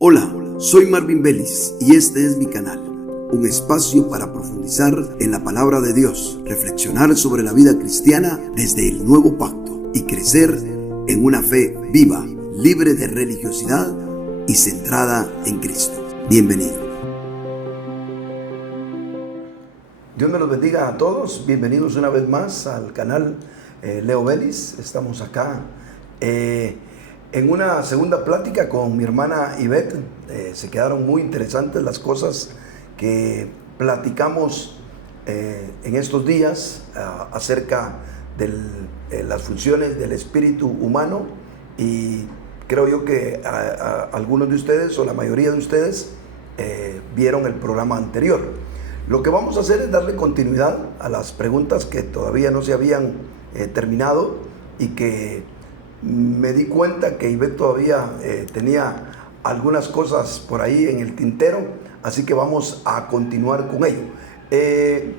Hola, soy Marvin Vélez y este es mi canal, un espacio para profundizar en la palabra de Dios, reflexionar sobre la vida cristiana desde el nuevo pacto y crecer en una fe viva, libre de religiosidad y centrada en Cristo. Bienvenido. Dios me los bendiga a todos, bienvenidos una vez más al canal Leo Vélez. Estamos acá en una segunda plática con mi hermana Ivette. Se quedaron muy interesantes las cosas que platicamos en estos días acerca de las funciones del espíritu humano, y creo yo que algunos de ustedes o la mayoría de ustedes vieron el programa anterior. Lo que vamos a hacer es darle continuidad a las preguntas que todavía no se habían terminado y que me di cuenta que Ivette todavía tenía algunas cosas por ahí en el tintero, así que vamos a continuar con ello.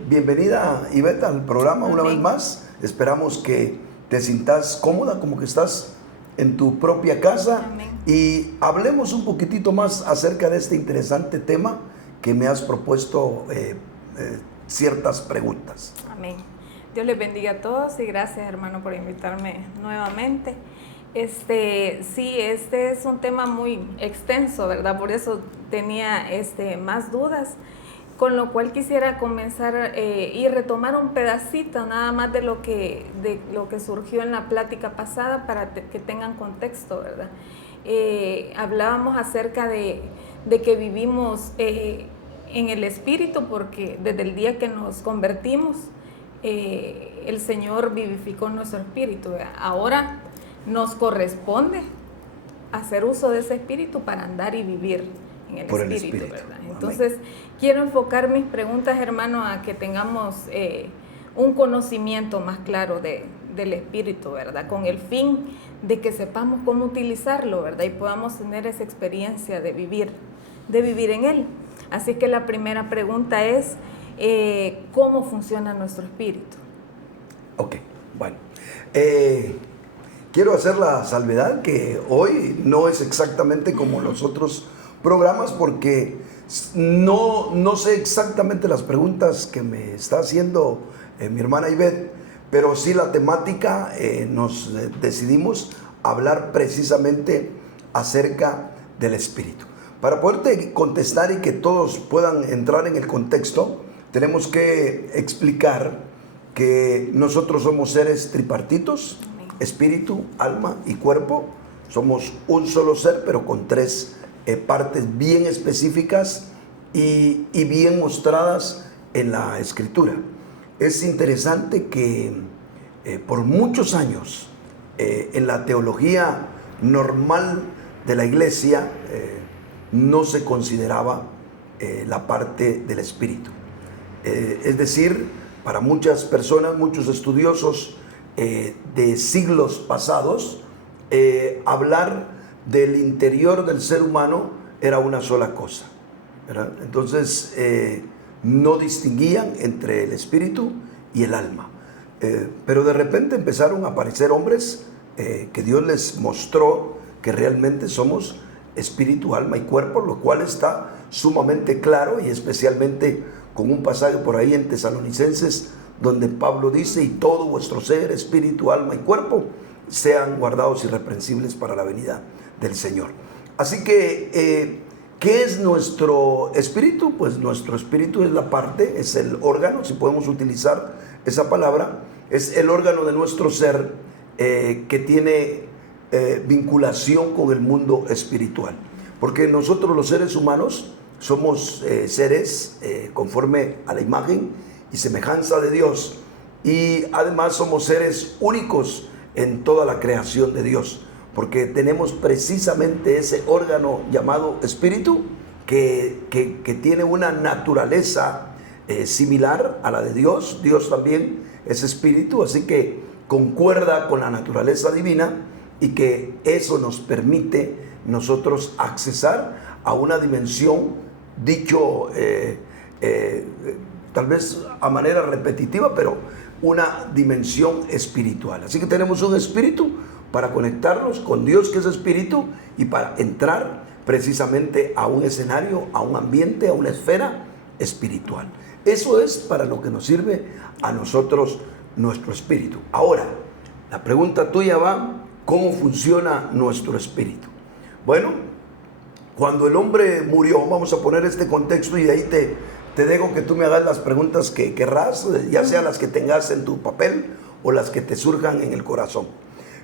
Bienvenida, Ivette, al programa. Amén. Una vez más. Esperamos que te sientas cómoda, como que estás en tu propia casa. Amén. Y hablemos un poquitito más acerca de este interesante tema que me has propuesto ciertas preguntas. Amén. Dios les bendiga a todos y gracias, hermano, por invitarme nuevamente. Sí, este es un tema muy extenso, ¿verdad? Por eso tenía más dudas, con lo cual quisiera comenzar y retomar un pedacito nada más de lo que surgió en la plática pasada para que tengan contexto, ¿verdad? Hablábamos acerca de que vivimos en el Espíritu, porque desde el día que nos convertimos, el Señor vivificó nuestro espíritu. Ahora nos corresponde hacer uso de ese espíritu para andar y vivir en el espíritu, ¿verdad? Entonces, quiero enfocar mis preguntas, hermano, a que tengamos un conocimiento más claro del espíritu, ¿verdad? Con el fin de que sepamos cómo utilizarlo, ¿verdad? Y podamos tener esa experiencia de vivir en él. Así que la primera pregunta es, ¿cómo funciona nuestro espíritu? Ok, bueno. Quiero hacer la salvedad que hoy no es exactamente como los otros programas, porque no sé exactamente las preguntas que me está haciendo mi hermana Ivette, pero sí la temática. Nos decidimos hablar precisamente acerca del espíritu. Para poderte contestar y que todos puedan entrar en el contexto, tenemos que explicar que nosotros somos seres tripartitos: espíritu, alma y cuerpo. Somos un solo ser, pero con tres partes bien específicas y bien mostradas en la Escritura. Es interesante que por muchos años en la teología normal de la iglesia no se consideraba la parte del espíritu. Es decir, para muchas personas, muchos estudiosos de siglos pasados, hablar del interior del ser humano era una sola cosa, ¿verdad? Entonces no distinguían entre el espíritu y el alma. Pero de repente empezaron a aparecer hombres que Dios les mostró que realmente somos espíritu, alma y cuerpo, lo cual está sumamente claro, y especialmente con un pasaje por ahí en Tesalonicenses donde Pablo dice: y todo vuestro ser, espíritu, alma y cuerpo, sean guardados irreprensibles para la venida del Señor. Así que, ¿qué es nuestro espíritu? Pues nuestro espíritu es la parte, es el órgano, si podemos utilizar esa palabra, es el órgano de nuestro ser que tiene vinculación con el mundo espiritual. Porque nosotros los seres humanos somos seres conforme a la imagen y semejanza de Dios, y además somos seres únicos en toda la creación de Dios, porque tenemos precisamente ese órgano llamado espíritu que tiene una naturaleza similar a la de Dios. Dios también es espíritu, así que concuerda con la naturaleza divina, y que eso nos permite nosotros accesar a una dimensión, dicho tal vez a manera repetitiva, pero una dimensión espiritual. Así que tenemos un espíritu para conectarnos con Dios, que es espíritu, y para entrar precisamente a un escenario, a un ambiente, a una esfera espiritual. Eso es para lo que nos sirve a nosotros nuestro espíritu. Ahora, la pregunta tuya va, ¿cómo funciona nuestro espíritu? Bueno, cuando el hombre murió, vamos a poner este contexto y de ahí te dejo que tú me hagas las preguntas que querrás, ya sea las que tengas en tu papel o las que te surjan en el corazón.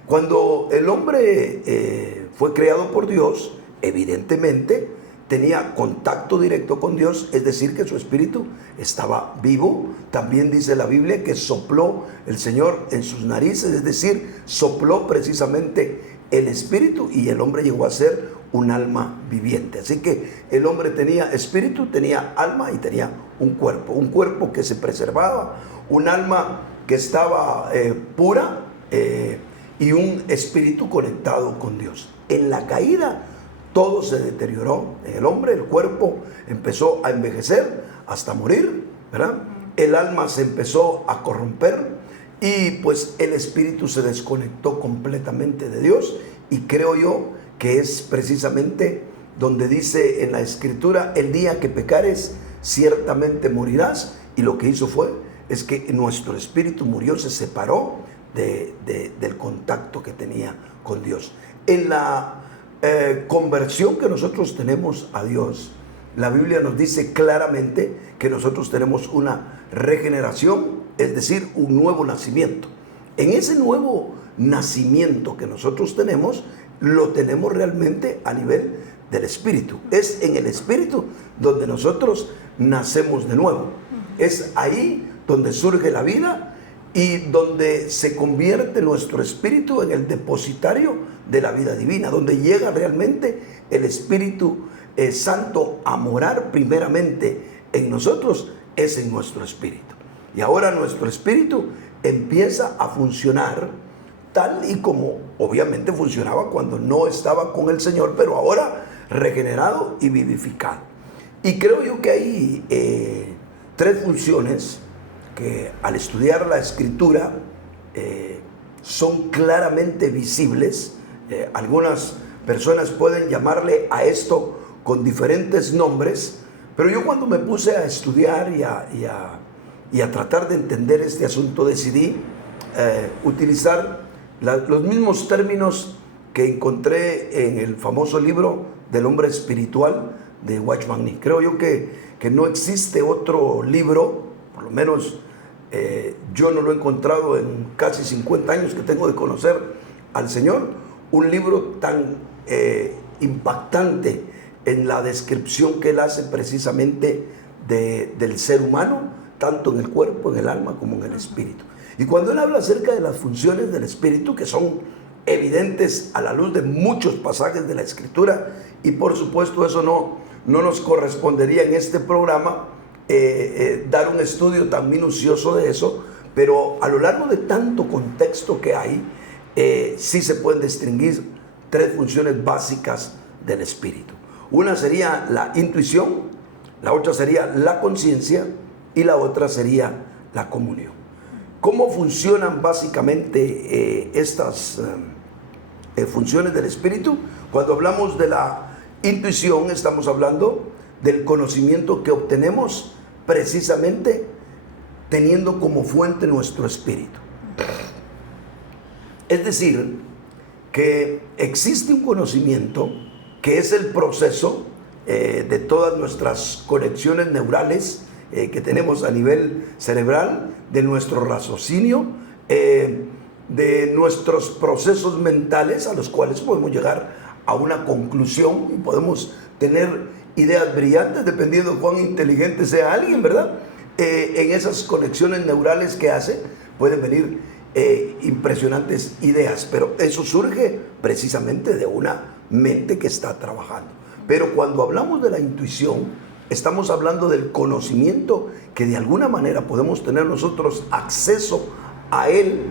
Cuando el hombre fue creado por Dios, evidentemente tenía contacto directo con Dios, es decir, que su espíritu estaba vivo. También dice la Biblia que sopló el Señor en sus narices, es decir, sopló precisamente el espíritu y el hombre llegó a ser un alma viviente. Así que el hombre tenía espíritu, tenía alma y tenía un cuerpo que se preservaba, un alma que estaba pura y un espíritu conectado con Dios. En la caída todo se deterioró en el hombre, el cuerpo empezó a envejecer hasta morir, ¿verdad? El alma se empezó a corromper y pues el espíritu se desconectó completamente de Dios, y creo yo que es precisamente donde dice en la Escritura, el día que pecares ciertamente morirás, y lo que hizo es que nuestro espíritu murió, se separó del contacto que tenía con Dios. En la conversión que nosotros tenemos a Dios, la Biblia nos dice claramente que nosotros tenemos una regeneración, es decir, un nuevo nacimiento. En ese nuevo nacimiento que nosotros tenemos, lo tenemos realmente a nivel del espíritu. Es en el espíritu donde nosotros nacemos de nuevo. Es ahí donde surge la vida y donde se convierte nuestro espíritu en el depositario de la vida divina, donde llega realmente el Espíritu Santo a morar primeramente en nosotros, es en nuestro espíritu. Y ahora nuestro espíritu empieza a funcionar tal y como obviamente funcionaba cuando no estaba con el Señor, pero ahora regenerado y vivificado. Y creo yo que hay tres funciones que al estudiar la Escritura son claramente visibles. Algunas personas pueden llamarle a esto con diferentes nombres, pero yo cuando me puse a estudiar y a tratar de entender este asunto, decidí utilizar los mismos términos que encontré en el famoso libro del hombre espiritual de Watchman Nee. Creo yo que no existe otro libro, por lo menos yo no lo he encontrado en casi 50 años que tengo de conocer al Señor, un libro tan impactante en la descripción que él hace precisamente del ser humano, tanto en el cuerpo, en el alma, como en el espíritu. Y cuando él habla acerca de las funciones del espíritu, que son evidentes a la luz de muchos pasajes de la Escritura, y por supuesto eso no nos correspondería en este programa dar un estudio tan minucioso de eso, pero a lo largo de tanto contexto que hay, sí se pueden distinguir tres funciones básicas del espíritu. Una sería la intuición, la otra sería la conciencia y la otra sería la comunión. ¿Cómo funcionan básicamente estas funciones del espíritu? Cuando hablamos de la intuición, estamos hablando del conocimiento que obtenemos precisamente teniendo como fuente nuestro espíritu. Es decir, que existe un conocimiento que es el proceso de todas nuestras conexiones neurales que tenemos a nivel cerebral, de nuestro raciocinio, de nuestros procesos mentales a los cuales podemos llegar a una conclusión y podemos tener ideas brillantes dependiendo de cuán inteligente sea alguien, ¿verdad? En esas conexiones neurales que hace pueden venir impresionantes ideas, pero eso surge precisamente de una mente que está trabajando. Pero cuando hablamos de la intuición, estamos hablando del conocimiento que de alguna manera podemos tener nosotros acceso a él,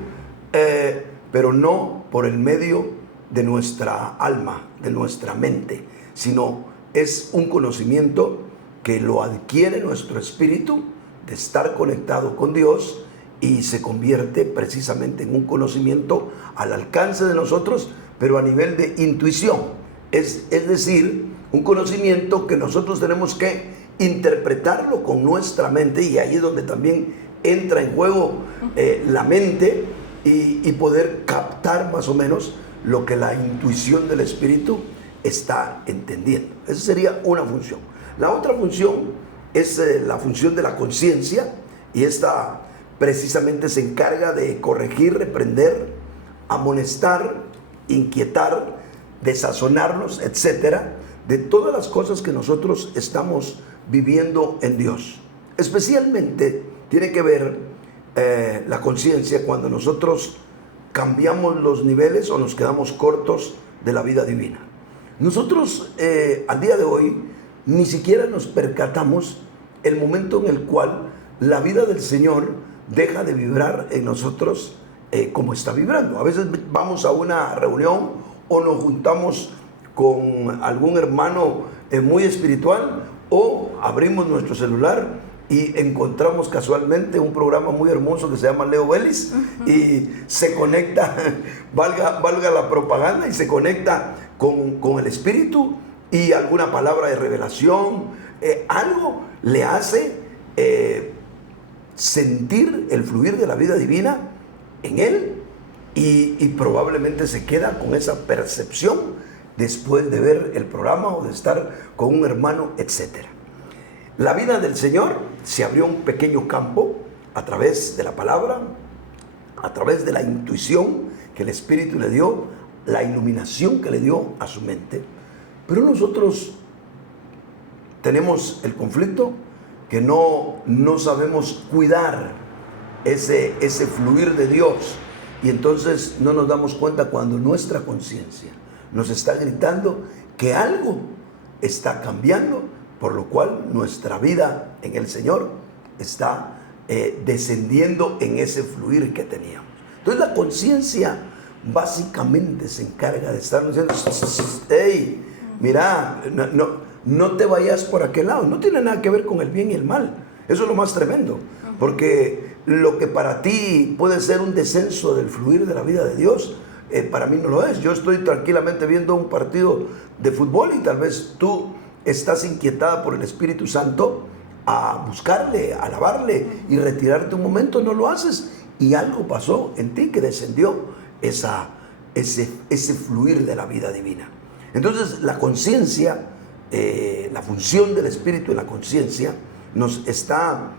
pero no por el medio de nuestra alma, de nuestra mente, sino es un conocimiento que lo adquiere nuestro espíritu de estar conectado con Dios y se convierte precisamente en un conocimiento al alcance de nosotros, pero a nivel de intuición. Es decir, un conocimiento que nosotros tenemos que interpretarlo con nuestra mente, y ahí es donde también entra en juego la mente y poder captar más o menos lo que la intuición del Espíritu está entendiendo. Esa sería una función. La otra función es la función de la conciencia, y esta precisamente se encarga de corregir, reprender, amonestar, inquietar, desazonarnos, etcétera, de todas las cosas que nosotros estamos viviendo en Dios. Especialmente tiene que ver la conciencia cuando nosotros cambiamos los niveles o nos quedamos cortos de la vida divina. Nosotros al día de hoy ni siquiera nos percatamos el momento en el cual la vida del Señor deja de vibrar en nosotros como está vibrando. A veces vamos a una reunión o nos juntamos con algún hermano muy espiritual, o abrimos nuestro celular y encontramos casualmente un programa muy hermoso que se llama Leo Vélez, y se conecta, valga la propaganda, y se conecta con el Espíritu, y alguna palabra de revelación, algo le hace sentir el fluir de la vida divina en él, y probablemente se queda con esa percepción después de ver el programa o de estar con un hermano, etc. La vida del Señor se abrió un pequeño campo a través de la palabra, a través de la intuición que el Espíritu le dio, la iluminación que le dio a su mente. Pero nosotros tenemos el conflicto que no sabemos cuidar ese fluir de Dios, y entonces no nos damos cuenta cuando nuestra conciencia nos está gritando que algo está cambiando, por lo cual nuestra vida en el Señor está descendiendo en ese fluir que teníamos. Entonces la conciencia básicamente se encarga de estar diciendo: hey, mira, no te vayas por aquel lado. No tiene nada que ver con el bien y el mal. Eso es lo más tremendo, porque lo que para ti puede ser un descenso del fluir de la vida de Dios, para mí no lo es. Yo estoy tranquilamente viendo un partido de fútbol, y tal vez tú estás inquietada por el Espíritu Santo a buscarle, a alabarle y retirarte un momento. No lo haces, y algo pasó en ti que descendió ese fluir de la vida divina. Entonces la conciencia, la función del Espíritu en la conciencia nos está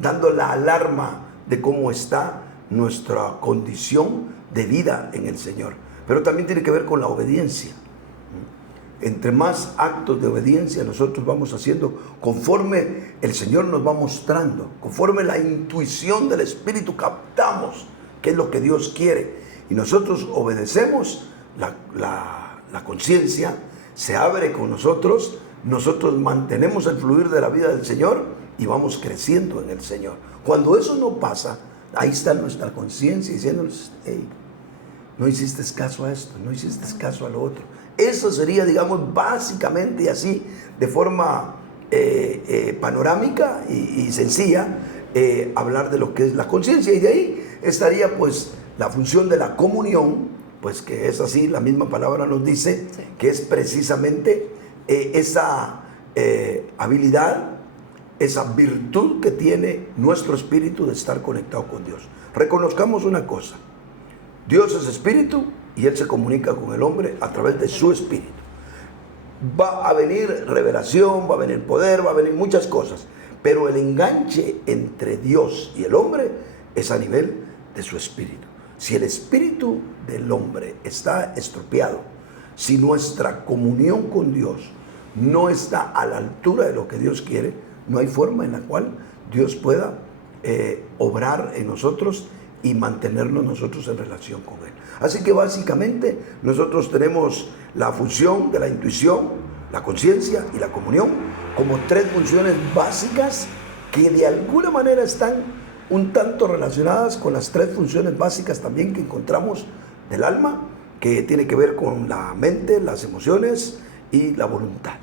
dando la alarma de cómo está nuestra condición de vida en el Señor. Pero también tiene que ver con la obediencia. Entre más actos de obediencia nosotros vamos haciendo, conforme el Señor nos va mostrando, conforme la intuición del Espíritu captamos qué es lo que Dios quiere, y nosotros obedecemos, la conciencia se abre con nosotros mantenemos el fluir de la vida del Señor y vamos creciendo en el Señor. Cuando eso no pasa, ahí está nuestra conciencia diciéndonos: hey, no hiciste caso a esto, no hiciste caso a lo otro. Eso sería, digamos, básicamente, y así de forma panorámica y sencilla, hablar de lo que es la conciencia. Y de ahí estaría pues la función de la comunión, pues que es así, la misma palabra nos dice, sí, que es precisamente esa habilidad, esa virtud que tiene nuestro espíritu de estar conectado con Dios. Reconozcamos una cosa: Dios es espíritu, y Él se comunica con el hombre a través de su espíritu. Va a venir revelación, va a venir poder, va a venir muchas cosas, pero el enganche entre Dios y el hombre es a nivel de su espíritu. Si el espíritu del hombre está estropeado, si nuestra comunión con Dios no está a la altura de lo que Dios quiere, no hay forma en la cual Dios pueda obrar en nosotros y mantenernos nosotros en relación con Él. Así que básicamente nosotros tenemos la función de la intuición, la conciencia y la comunión como tres funciones básicas que de alguna manera están un tanto relacionadas con las tres funciones básicas también que encontramos del alma, que tiene que ver con la mente, las emociones y la voluntad.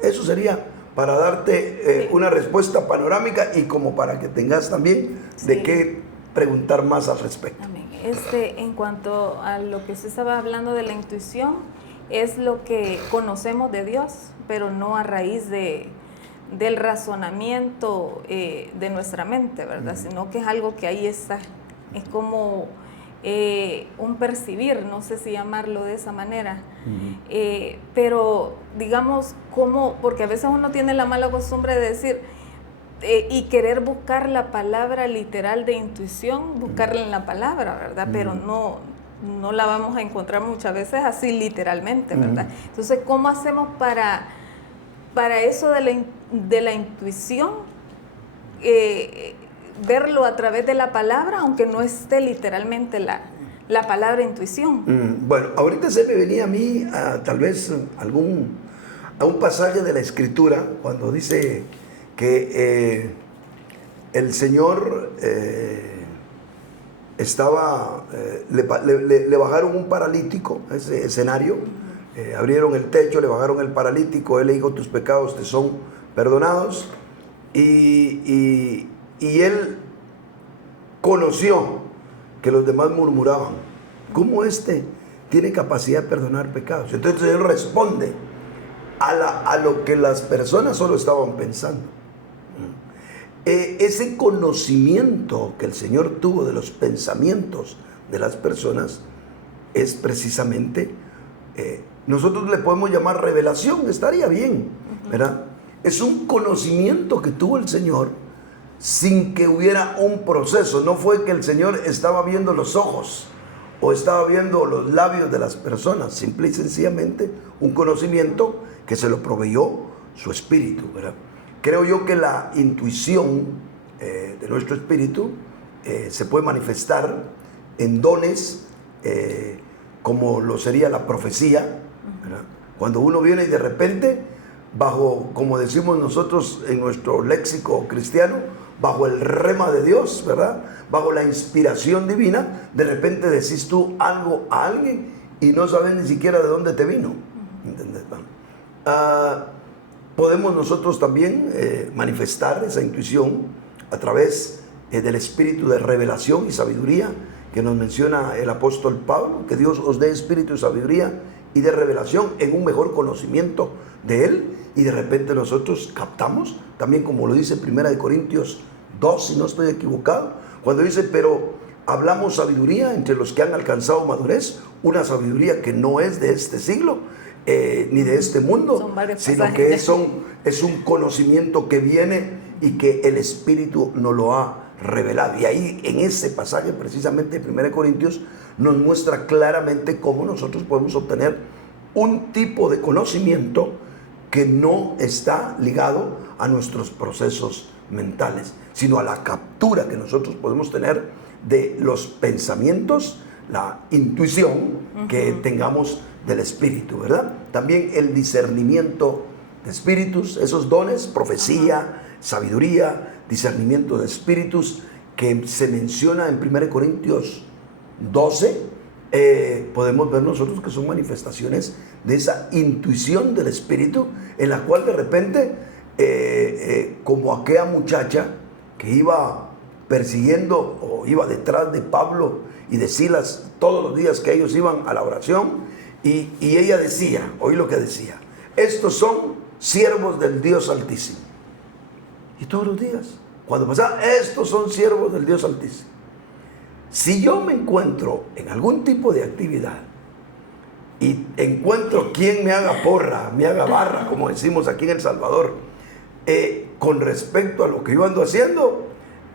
Eso sería para darte una respuesta panorámica y como para que tengas también de qué preguntar más al respecto. Amén. En cuanto a lo que usted estaba hablando de la intuición, es lo que conocemos de Dios, pero no a raíz del razonamiento de nuestra mente, ¿verdad? Sino que es algo que ahí está, es como un percibir, no sé si llamarlo de esa manera, pero digamos, porque a veces uno tiene la mala costumbre de decir, y querer buscar la palabra literal de intuición, buscarla en la palabra, ¿verdad? Pero no la vamos a encontrar muchas veces así literalmente, ¿verdad? Entonces, ¿cómo hacemos para eso de la intuición? Verlo a través de la palabra, aunque no esté literalmente la palabra intuición. Bueno, ahorita se me venía a mí tal vez a un pasaje de la Escritura cuando dice que el Señor le bajaron un paralítico, ese escenario, abrieron el techo, le bajaron el paralítico, él le dijo, tus pecados te son perdonados, y él conoció que los demás murmuraban, ¿cómo tiene capacidad de perdonar pecados? Entonces él responde a lo que las personas solo estaban pensando. Ese conocimiento que el Señor tuvo de los pensamientos de las personas es precisamente, nosotros le podemos llamar revelación, estaría bien, ¿verdad? Es un conocimiento que tuvo el Señor sin que hubiera un proceso. No fue que el Señor estaba viendo los ojos o estaba viendo los labios de las personas, simple y sencillamente un conocimiento que se lo proveyó su espíritu, ¿verdad? Creo yo que la intuición de nuestro espíritu se puede manifestar en dones como lo sería la profecía, ¿verdad? Cuando uno viene y de repente, bajo, como decimos nosotros en nuestro léxico cristiano, bajo el rema de Dios, ¿verdad? Bajo la inspiración divina, de repente decís tú algo a alguien y no sabes ni siquiera de dónde te vino. ¿Entendés? Podemos nosotros también manifestar esa intuición a través del espíritu de revelación y sabiduría que nos menciona el apóstol Pablo, que Dios os dé espíritu de sabiduría y de revelación en un mejor conocimiento de Él, y de repente nosotros captamos, también como lo dice 1 Corintios 2, si no estoy equivocado, cuando dice, pero hablamos sabiduría entre los que han alcanzado madurez, una sabiduría que no es de este siglo, ni de este mundo, sino que es un conocimiento que viene y que el Espíritu nos lo ha revelado. Y ahí en ese pasaje precisamente de 1 Corintios nos muestra claramente cómo nosotros podemos obtener un tipo de conocimiento que no está ligado a nuestros procesos mentales, sino a la captura que nosotros podemos tener de los pensamientos, la intuición que tengamos del Espíritu, ¿verdad? También el discernimiento de espíritus, esos dones, profecía, sabiduría, discernimiento de espíritus, que se menciona en 1 Corintios 12, podemos ver nosotros que son manifestaciones de esa intuición del Espíritu, en la cual de repente, como aquella muchacha que iba persiguiendo o iba detrás de Pablo y de Silas todos los días que ellos iban a la oración, y ella decía, oí lo que decía, estos son siervos del Dios Altísimo. Y todos los días, cuando pasaba, estos son siervos del Dios Altísimo. Si yo me encuentro en algún tipo de actividad y encuentro quien me haga porra, me haga barra, como decimos aquí en El Salvador, con respecto a lo que yo ando haciendo,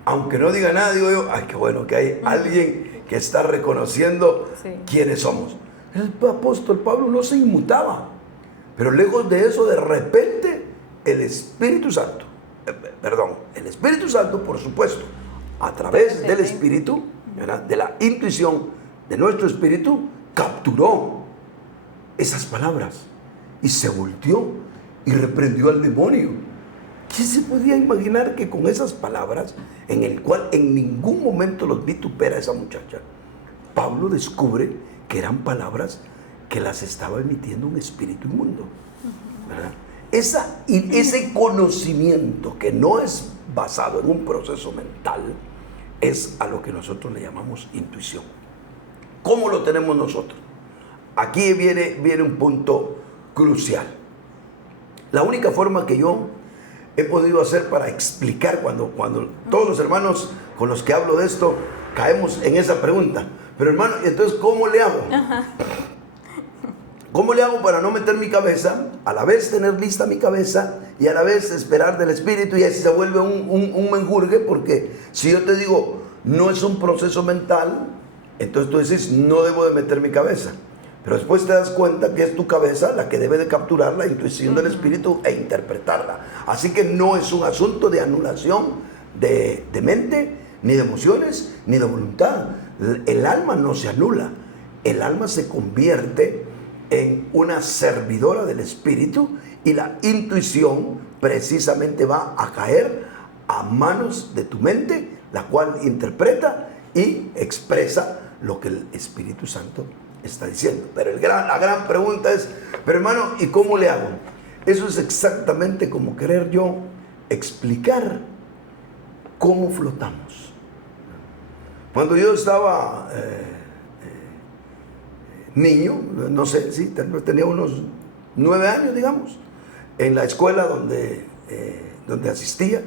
aunque no diga nada, digo yo, ay, qué bueno que hay alguien que está reconociendo quiénes somos. El apóstol Pablo no se inmutaba, pero lejos de eso, de repente, el Espíritu Santo, por supuesto, a través del Espíritu, ¿verdad?, de la intuición de nuestro espíritu, capturó esas palabras y se volteó y reprendió al demonio. ¿Quién se podía imaginar que con esas palabras, en el cual en ningún momento los vitupera esa muchacha, Pablo descubre que eran palabras que las estaba emitiendo un espíritu inmundo, ¿verdad? Ese conocimiento que no es basado en un proceso mental es a lo que nosotros le llamamos intuición. ¿Cómo lo tenemos nosotros? aquí viene un punto crucial. La única forma que yo he podido hacer para explicar cuando todos los hermanos con los que hablo de esto caemos en esa pregunta. Pero hermano, entonces, ¿cómo le hago? Ajá. ¿Cómo le hago para no meter mi cabeza, a la vez tener lista mi cabeza y a la vez esperar del Espíritu? Y así se vuelve un menjurgue, porque si yo te digo, no es un proceso mental, entonces tú dices, no debo de meter mi cabeza. Pero después te das cuenta que es tu cabeza la que debe de capturar la intuición del Espíritu e interpretarla. Así que no es un asunto de anulación de mente, ni de emociones, ni de voluntad. El alma no se anula. El alma se convierte en una servidora del Espíritu, y la intuición precisamente va a caer a manos de tu mente, la cual interpreta y expresa lo que el Espíritu Santo está diciendo. Pero la gran pregunta es, pero hermano, ¿y cómo le hago? Eso es exactamente como querer yo explicar cómo flotamos. Cuando yo estaba niño, no sé, sí, tenía unos 9 años, digamos, en la escuela donde asistía.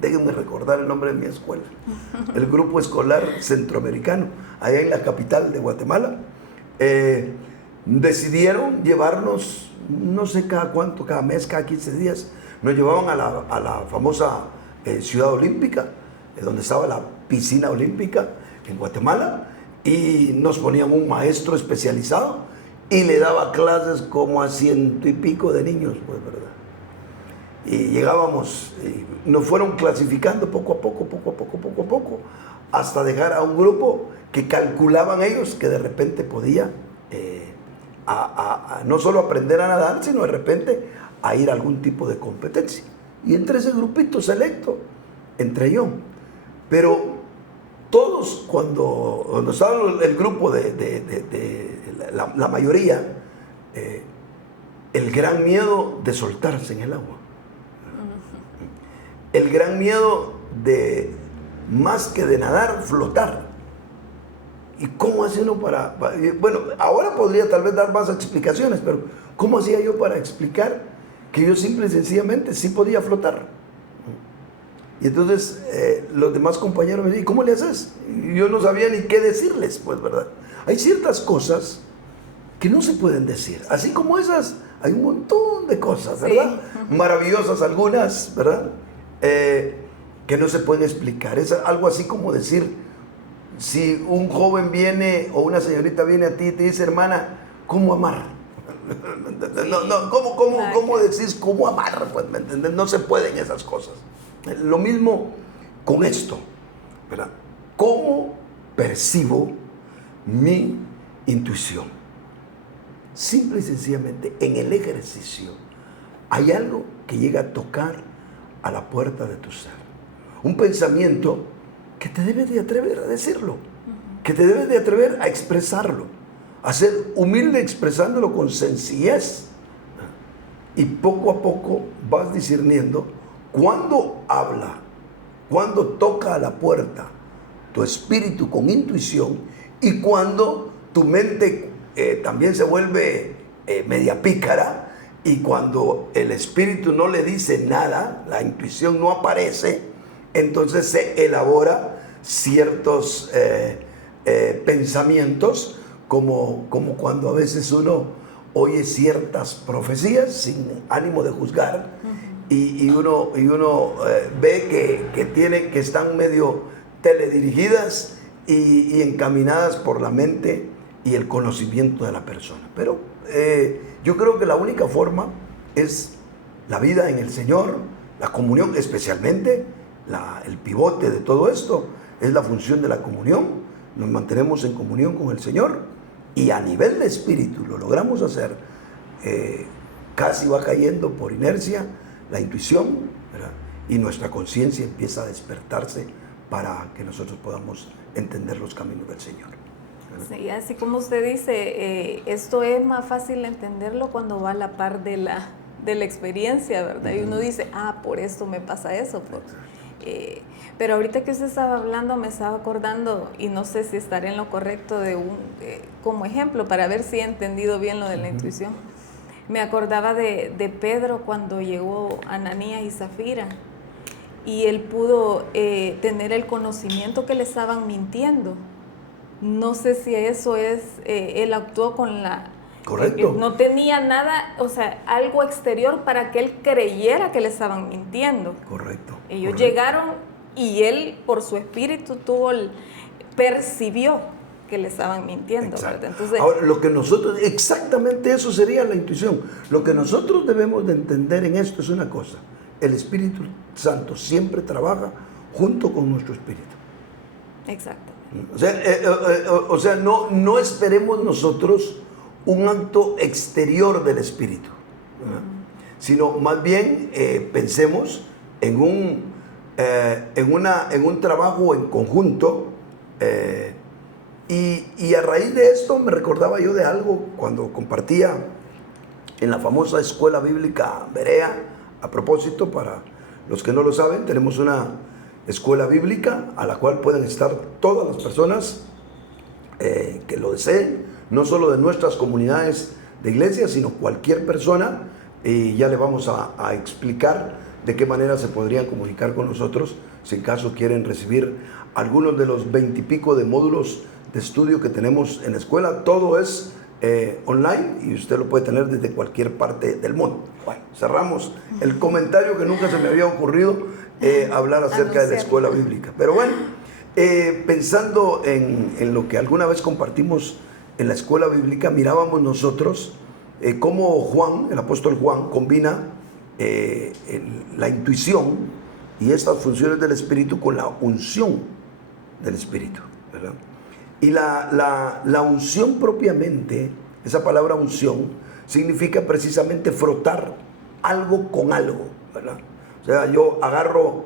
Déjenme recordar el nombre de mi escuela, el Grupo Escolar Centroamericano, allá en la capital de Guatemala. Decidieron llevarnos, no sé cada cuánto, cada mes, cada 15 días, nos llevaban a la famosa Ciudad Olímpica, donde estaba la piscina olímpica en Guatemala, y nos ponían un maestro especializado y le daba clases como a 100 y pico de niños, pues, ¿verdad? Y llegábamos, y nos fueron clasificando poco a poco, hasta dejar a un grupo que calculaban ellos que de repente podía no solo aprender a nadar, sino de repente a ir a algún tipo de competencia. Y entre ese grupito selecto, entré yo. Pero todos, cuando estaba el grupo la mayoría, el gran miedo de soltarse en el agua. El gran miedo de, más que de nadar, flotar. ¿Y cómo hace uno bueno, ahora podría tal vez dar más explicaciones, pero ¿cómo hacía yo para explicar que yo simple y sencillamente sí podía flotar? Y entonces los demás compañeros me decían, ¿cómo le haces? Y yo no sabía ni qué decirles, pues, ¿verdad? Hay ciertas cosas que no se pueden decir. Así como esas, hay un montón de cosas, ¿verdad? Sí. Maravillosas algunas, ¿verdad? Que no se pueden explicar. Es algo así como decir, si un joven viene o una señorita viene a ti y te dice, hermana, ¿cómo amar? No, ¿cómo decís cómo amar? Pues, ¿me entiendes? No se pueden esas cosas. Lo mismo con esto, ¿verdad? ¿Cómo percibo mi intuición? Simple y sencillamente, en el ejercicio hay algo que llega a tocar a la puerta de tu ser. Un pensamiento que te debes de atrever a decirlo, que te debes de atrever a expresarlo, a ser humilde expresándolo con sencillez. Y poco a poco vas discerniendo cuando habla, cuando toca a la puerta tu espíritu con intuición, y cuando tu mente también se vuelve media pícara, y cuando el espíritu no le dice nada, la intuición no aparece, entonces se elabora ciertos pensamientos, como cuando a veces uno oye ciertas profecías sin ánimo de juzgar, y uno ve que están medio teledirigidas y encaminadas por la mente y el conocimiento de la persona. Pero yo creo que la única forma es la vida en el Señor, la comunión, especialmente el pivote de todo esto es la función de la comunión. Nos mantenemos en comunión con el Señor, y a nivel de espíritu lo logramos hacer. Casi va cayendo por inercia la intuición, ¿verdad? Y nuestra conciencia empieza a despertarse para que nosotros podamos entender los caminos del Señor. Sí, así como usted dice, esto es más fácil entenderlo cuando va a la par de la experiencia, ¿verdad? Y uno dice, por esto me pasa eso. Pero ahorita que usted estaba hablando me estaba acordando, y no sé si estaré en lo correcto, de como ejemplo, para ver si he entendido bien lo de la intuición. Me acordaba de Pedro cuando llegó Ananías y Zafira, y él pudo tener el conocimiento que le estaban mintiendo. No sé si eso es, él actuó con la... Correcto. No tenía nada, o sea, algo exterior para que él creyera que le estaban mintiendo. Correcto. Ellos correcto. llegaron y él, por su espíritu, percibió que le estaban mintiendo. Entonces, ahora, lo que nosotros, exactamente eso sería la intuición. Lo que nosotros debemos de entender en esto es una cosa: el Espíritu Santo siempre trabaja junto con nuestro espíritu. Exacto. O sea, no esperemos nosotros un acto exterior del Espíritu, sino más bien pensemos en un trabajo en conjunto. Y a raíz de esto me recordaba yo de algo cuando compartía en la famosa escuela bíblica Berea. A propósito, para los que no lo saben, tenemos una escuela bíblica a la cual pueden estar todas las personas que lo deseen, no solo de nuestras comunidades de iglesia, sino cualquier persona. Y ya le vamos a explicar de qué manera se podrían comunicar con nosotros si en caso quieren recibir algunos de los 20 y pico de módulos de estudio que tenemos en la escuela. Todo es online y usted lo puede tener desde cualquier parte del mundo. Bueno, cerramos el comentario que nunca se me había ocurrido hablar acerca de la escuela bíblica. Pero bueno, pensando en lo que alguna vez compartimos en la escuela bíblica, mirábamos nosotros cómo Juan, el apóstol Juan, combina la intuición y estas funciones del Espíritu con la unción del Espíritu, ¿verdad? Y la unción propiamente, esa palabra unción, significa precisamente frotar algo con algo, ¿verdad? O sea, yo agarro,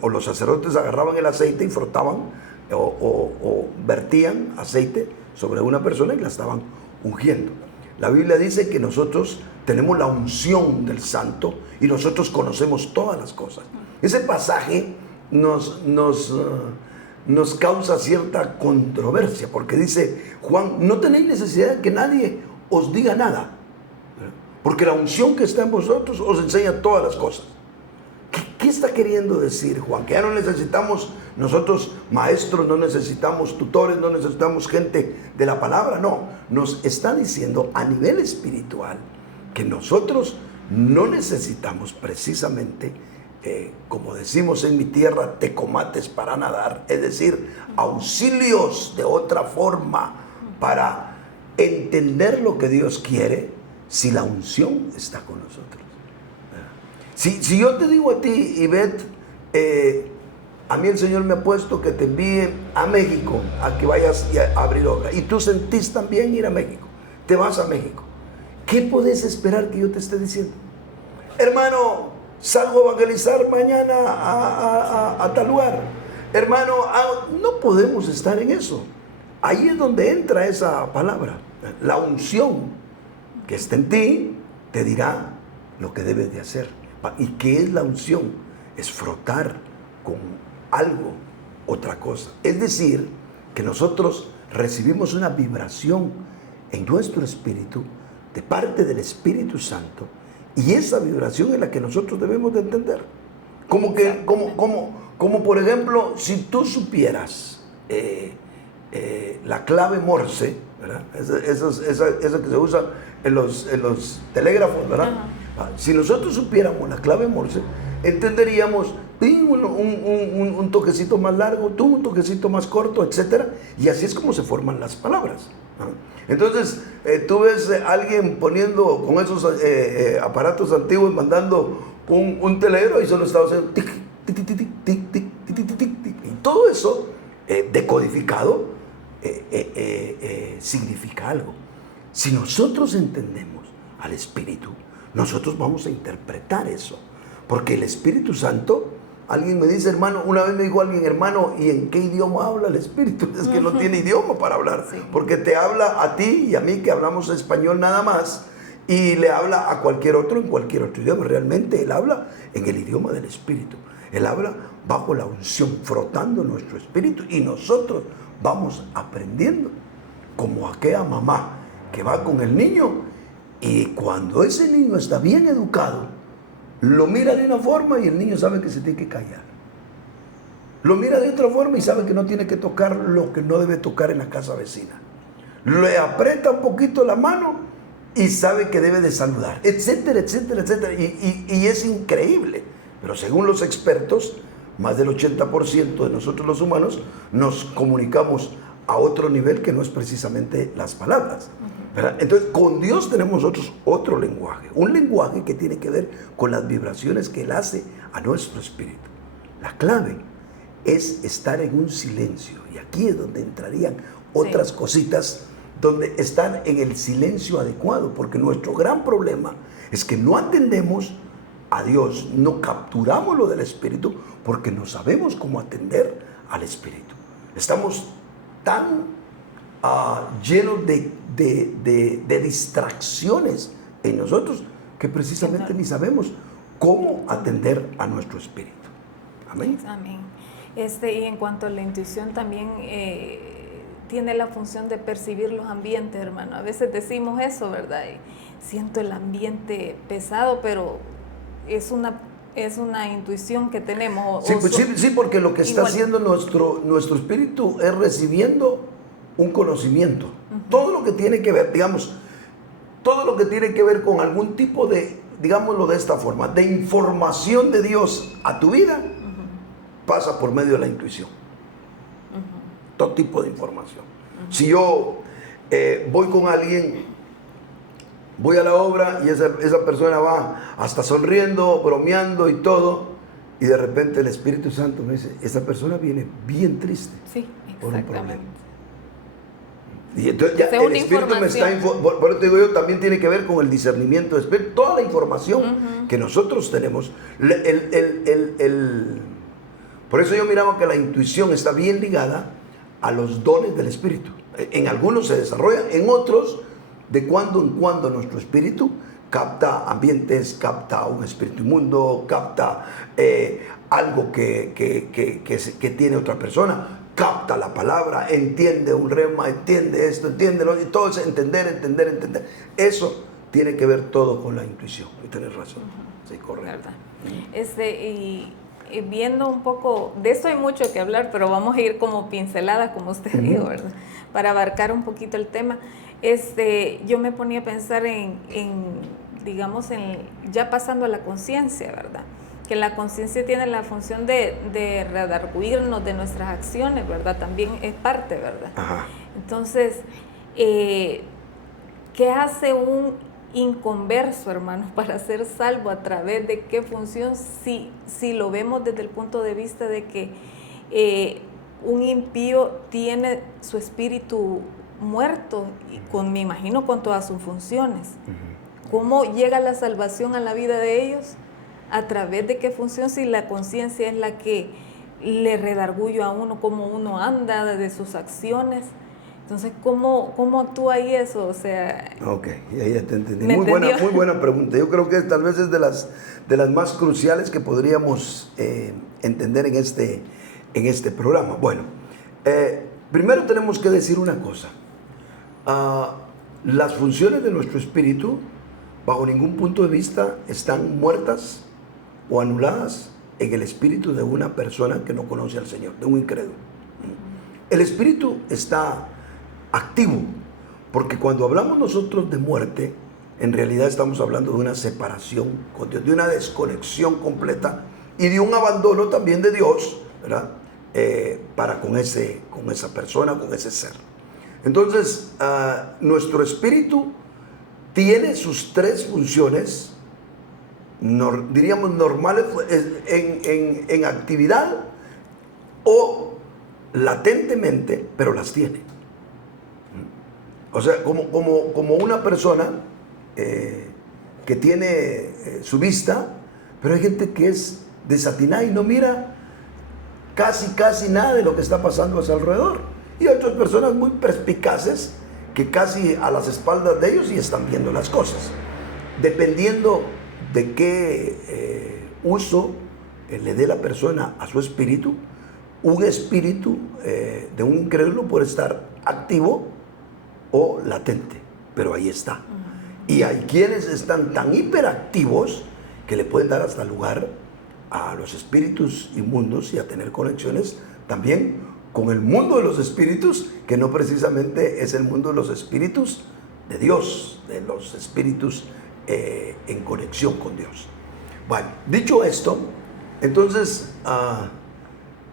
o los sacerdotes agarraban el aceite y frotaban o vertían aceite sobre una persona y la estaban ungiendo. La Biblia dice que nosotros tenemos la unción del Santo y nosotros conocemos todas las cosas. Ese pasaje nos causa cierta controversia, porque dice Juan: no tenéis necesidad de que nadie os diga nada, porque la unción que está en vosotros os enseña todas las cosas. ¿Qué está queriendo decir Juan? Que ya no necesitamos nosotros maestros, no necesitamos tutores, no necesitamos gente de la palabra. No, nos está diciendo a nivel espiritual que nosotros no necesitamos precisamente, como decimos en mi tierra, tecomates para nadar, es decir, auxilios de otra forma para entender lo que Dios quiere, si la unción está con nosotros. Si yo te digo a ti, Ivette, a mí el Señor me ha puesto que te envíe a México, a que vayas a abrir obra, y tú sentís también ir a México, te vas a México, ¿qué podés esperar que yo te esté diciendo? Hermano, salgo a evangelizar mañana a tal lugar. Hermano, no podemos estar en eso. Ahí es donde entra esa palabra. La unción que está en ti te dirá lo que debes de hacer. ¿Y qué es la unción? Es frotar con algo, otra cosa. Es decir, que nosotros recibimos una vibración en nuestro espíritu de parte del Espíritu Santo, y esa vibración es la que nosotros debemos de entender. Como por ejemplo, si tú supieras la clave Morse, ¿verdad? Esa que se usa en los telégrafos, ¿verdad? Si nosotros supiéramos la clave Morse, entenderíamos un toquecito más largo, un toquecito más corto, etc. Y así es como se forman las palabras. Entonces, tú ves a alguien poniendo con esos aparatos antiguos, mandando un telegrafo y solo estaba haciendo tic, tic, tic, tic, tic, tic, tic, tic, tic, tic. Y todo eso decodificado significa algo. Si nosotros entendemos al Espíritu, nosotros vamos a interpretar eso, porque el Espíritu Santo, alguien me dice, hermano, una vez me dijo alguien, hermano, ¿y en qué idioma habla el Espíritu? Es que no tiene idioma para hablar, sí, porque te habla a ti y a mí que hablamos español nada más, y le habla a cualquier otro en cualquier otro idioma. Realmente Él habla en el idioma del Espíritu. Él habla bajo la unción, frotando nuestro espíritu, y nosotros vamos aprendiendo, como aquella mamá que va con el niño, y cuando ese niño está bien educado, lo mira de una forma y el niño sabe que se tiene que callar. Lo mira de otra forma y sabe que no tiene que tocar lo que no debe tocar en la casa vecina. Le aprieta un poquito la mano y sabe que debe de saludar, etcétera, etcétera, etcétera. Y es increíble. Pero según los expertos, más del 80% de nosotros los humanos nos comunicamos a otro nivel que no es precisamente las palabras, ¿verdad? Entonces, con Dios tenemos nosotros otro lenguaje, un lenguaje que tiene que ver con las vibraciones que Él hace a nuestro espíritu. La clave es estar en un silencio, y aquí es donde entrarían otras cositas, donde están en el silencio adecuado, porque nuestro gran problema es que no atendemos a Dios, no capturamos lo del Espíritu, porque no sabemos cómo atender al Espíritu. Estamos tan llenos de distracciones en nosotros, que precisamente ni sabemos cómo atender a nuestro Espíritu. Amén. Amén. Y en cuanto a la intuición, también tiene la función de percibir los ambientes, hermano. A veces decimos eso, ¿verdad? Siento el ambiente pesado, pero es una intuición que tenemos. Sí, porque lo que está haciendo nuestro espíritu es recibiendo un conocimiento. Todo lo que tiene que ver, digamos, todo lo que tiene que ver con algún tipo de, digámoslo de esta forma, de información de Dios a tu vida, pasa por medio de la intuición. Todo tipo de información. Si yo voy con alguien, voy a la obra y esa persona va hasta sonriendo, bromeando y todo, y de repente el Espíritu Santo me dice, esa persona viene bien triste. Sí, exactamente. Y entonces ya el Espíritu me está por eso te digo yo, también tiene que ver con el discernimiento del Espíritu. Toda la información que nosotros tenemos, por eso yo miraba que la intuición está bien ligada a los dones del Espíritu. En algunos se desarrollan, en otros, de cuando en cuando nuestro espíritu capta ambientes, capta un espíritu inmundo, capta algo que tiene otra persona, capta la palabra, entiende un rema, entiende esto, entiende lo, y todo es entender. Eso tiene que ver todo con la intuición. Y tienes razón. Sí, correcto. Y viendo un poco, de esto hay mucho que hablar, pero vamos a ir como pincelada, como usted dijo, ¿verdad? Para abarcar un poquito el tema. Yo me ponía a pensar digamos, ya pasando a la conciencia, ¿verdad? Que la conciencia tiene la función de redarguirnos de nuestras acciones, ¿verdad? También es parte, ¿verdad? Ajá. Entonces, ¿qué hace un inconverso, hermanos, para ser salvo? ¿A través de qué función? Si lo vemos desde el punto de vista de que un impío tiene su espíritu muerto, y me imagino con todas sus funciones. ¿Cómo llega la salvación a la vida de ellos? ¿A través de qué función? Si la conciencia es la que le redarguye a uno, cómo uno anda, de sus acciones. Entonces, ¿cómo actúa ahí eso? O sea... Ok, ya te entendí. Muy buena pregunta. Yo creo que tal vez es de las más cruciales que podríamos entender en este programa. Bueno, primero tenemos que decir una cosa. Las funciones de nuestro espíritu, bajo ningún punto de vista, están muertas o anuladas en el espíritu de una persona que no conoce al Señor, de un incrédulo. El espíritu está activo, porque cuando hablamos nosotros de muerte, en realidad estamos hablando de una separación con Dios, de una desconexión completa y de un abandono también de Dios, ¿verdad? Para con esa persona, con ese ser. Entonces, nuestro espíritu tiene sus tres funciones, diríamos normales, en actividad o latentemente, pero las tiene. O sea, como una persona que tiene su vista, pero hay gente que es desatinada y no mira casi nada de lo que está pasando a su alrededor. Y hay otras personas muy perspicaces que casi a las espaldas de ellos y están viendo las cosas. dependiendo de qué uso le dé la persona a su espíritu, un espíritu de un incrédulo puede estar activo o latente, pero ahí está. Y hay quienes están tan hiperactivos que le pueden dar hasta lugar a los espíritus inmundos y a tener conexiones también con el mundo de los espíritus, que no precisamente es el mundo de los espíritus de Dios, de los espíritus en conexión con Dios. Bueno, dicho esto, entonces,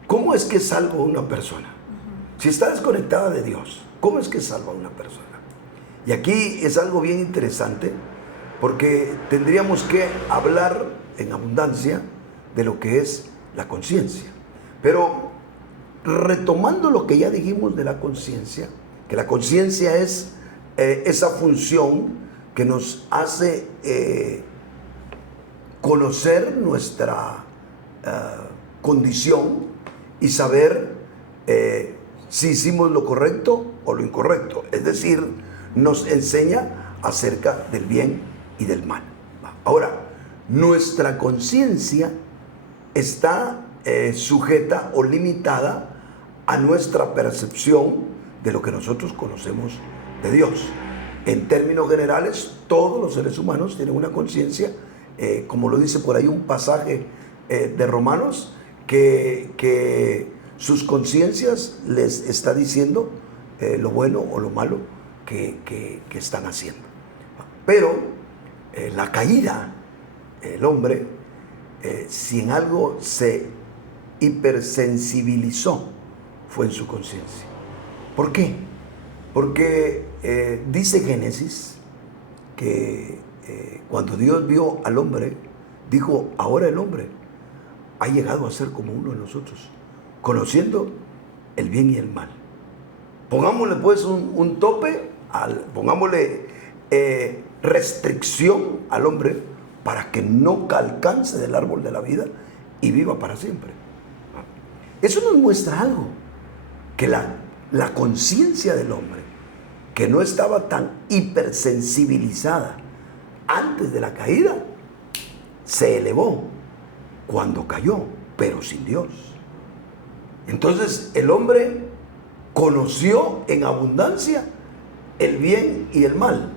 ¿cómo es que salvo a una persona? Si está desconectada de Dios, ¿cómo es que salva a una persona? Y aquí es algo bien interesante, porque tendríamos que hablar en abundancia de lo que es la conciencia. Pero retomando lo que ya dijimos de la conciencia, que la conciencia es esa función que nos hace conocer nuestra condición y saber si hicimos lo correcto o lo incorrecto. Es decir, nos enseña acerca del bien y del mal. Ahora, nuestra conciencia está sujeta o limitada a nuestra percepción de lo que nosotros conocemos de Dios. En términos generales, todos los seres humanos tienen una conciencia, como lo dice por ahí un pasaje de Romanos, que sus conciencias les está diciendo lo bueno o lo malo que están haciendo. Pero la caída, el hombre, si en algo se hipersensibilizó, fue en su conciencia. ¿Por qué? Porque dice Génesis que cuando Dios vio al hombre, dijo: ahora el hombre ha llegado a ser como uno de nosotros, conociendo el bien y el mal. Pongámosle pues un tope, pongámosle restricción al hombre para que no alcance del árbol de la vida y viva para siempre. Eso nos muestra algo, que la conciencia del hombre, que no estaba tan hipersensibilizada antes de la caída, se elevó cuando cayó, pero sin Dios. Entonces el hombre conoció en abundancia el bien y el mal,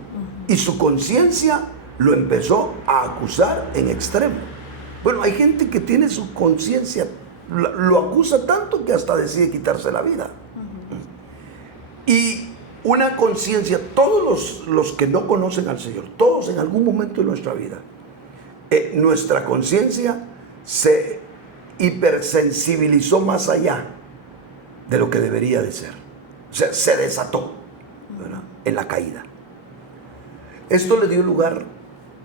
y su conciencia lo empezó a acusar en extremo. Bueno, hay gente que tiene su conciencia, lo acusa tanto que hasta decide quitarse la vida. Y una conciencia, todos los que no conocen al Señor, todos en algún momento de nuestra vida, nuestra conciencia se hipersensibilizó más allá de lo que debería de ser. O sea, se desató, ¿verdad?, en la caída. Esto le dio lugar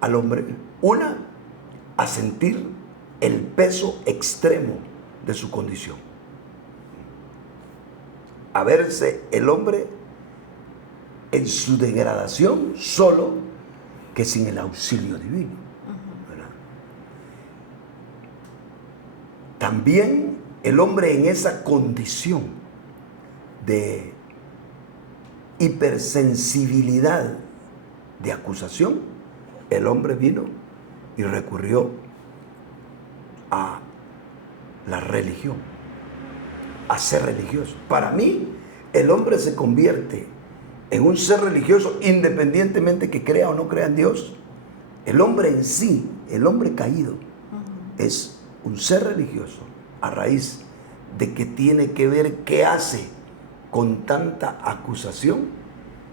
al hombre, a sentir el peso extremo de su condición, a verse el hombre en su degradación solo, que sin el auxilio divino, ¿verdad? También el hombre en esa condición de hipersensibilidad de acusación, el hombre vino y recurrió a la religión, a ser religioso. Para mí, el hombre se convierte en un ser religioso independientemente que crea o no crea en Dios. El hombre en sí, el hombre caído, es un ser religioso a raíz de que tiene que ver qué hace con tanta acusación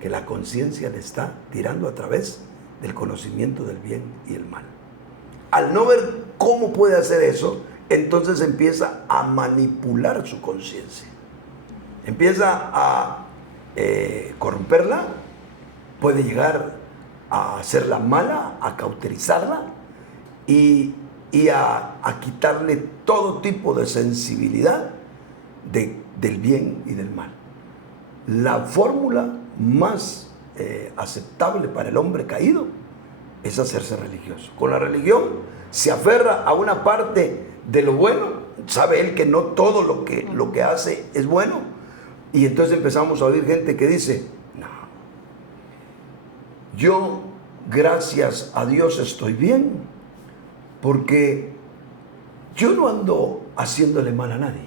que la conciencia le está tirando a través del conocimiento del bien y el mal. Al no ver cómo puede hacer eso, entonces empieza a manipular su conciencia, empieza a corromperla, puede llegar a hacerla mala, a cauterizarla y a quitarle todo tipo de sensibilidad del bien y del mal. La fórmula más aceptable para el hombre caído es hacerse religioso. Con la religión se aferra a una parte de lo bueno, sabe él que no todo lo que hace es bueno, y entonces empezamos a oír gente que dice: no, yo gracias a Dios estoy bien, porque yo no ando haciéndole mal a nadie.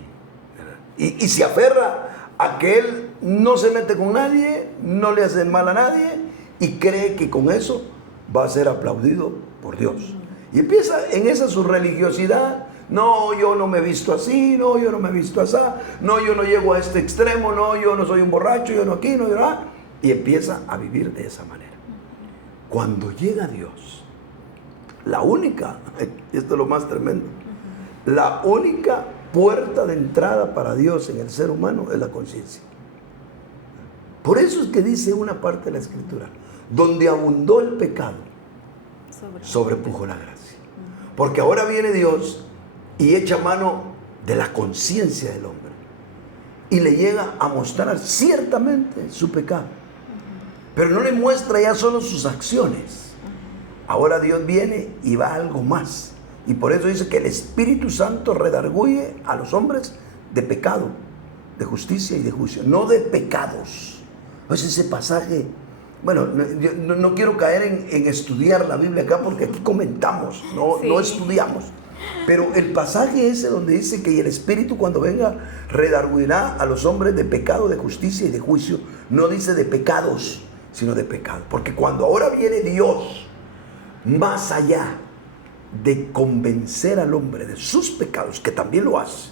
Y se aferra a que él no se mete con nadie, no le hace mal a nadie, y cree que con eso va a ser aplaudido por Dios. Y empieza en esa su religiosidad. No, yo no me he visto así, no, yo no me he visto así, no, yo no llego a este extremo, no, yo no soy un borracho, yo no aquí, no, yo no. Y empieza a vivir de esa manera. Cuando llega Dios, la única, esto es lo más tremendo, la única puerta de entrada para Dios en el ser humano es la conciencia. Por eso es que dice una parte de la Escritura, donde abundó el pecado, sobrepujó la gracia. Porque ahora viene Dios y echa mano de la conciencia del hombre y le llega a mostrar ciertamente su pecado, pero no le muestra ya solo sus acciones. Ahora Dios viene y va a algo más, y por eso dice que el Espíritu Santo redarguye a los hombres de pecado, de justicia y de juicio, no de pecados. Es ese pasaje. Bueno, yo no quiero caer en estudiar la Biblia acá, porque aquí comentamos, no estudiamos. Pero el pasaje ese donde dice que el Espíritu cuando venga redarguirá a los hombres de pecado, de justicia y de juicio, no dice de pecados, sino de pecado. Porque cuando ahora viene Dios, más allá de convencer al hombre de sus pecados, que también lo hace,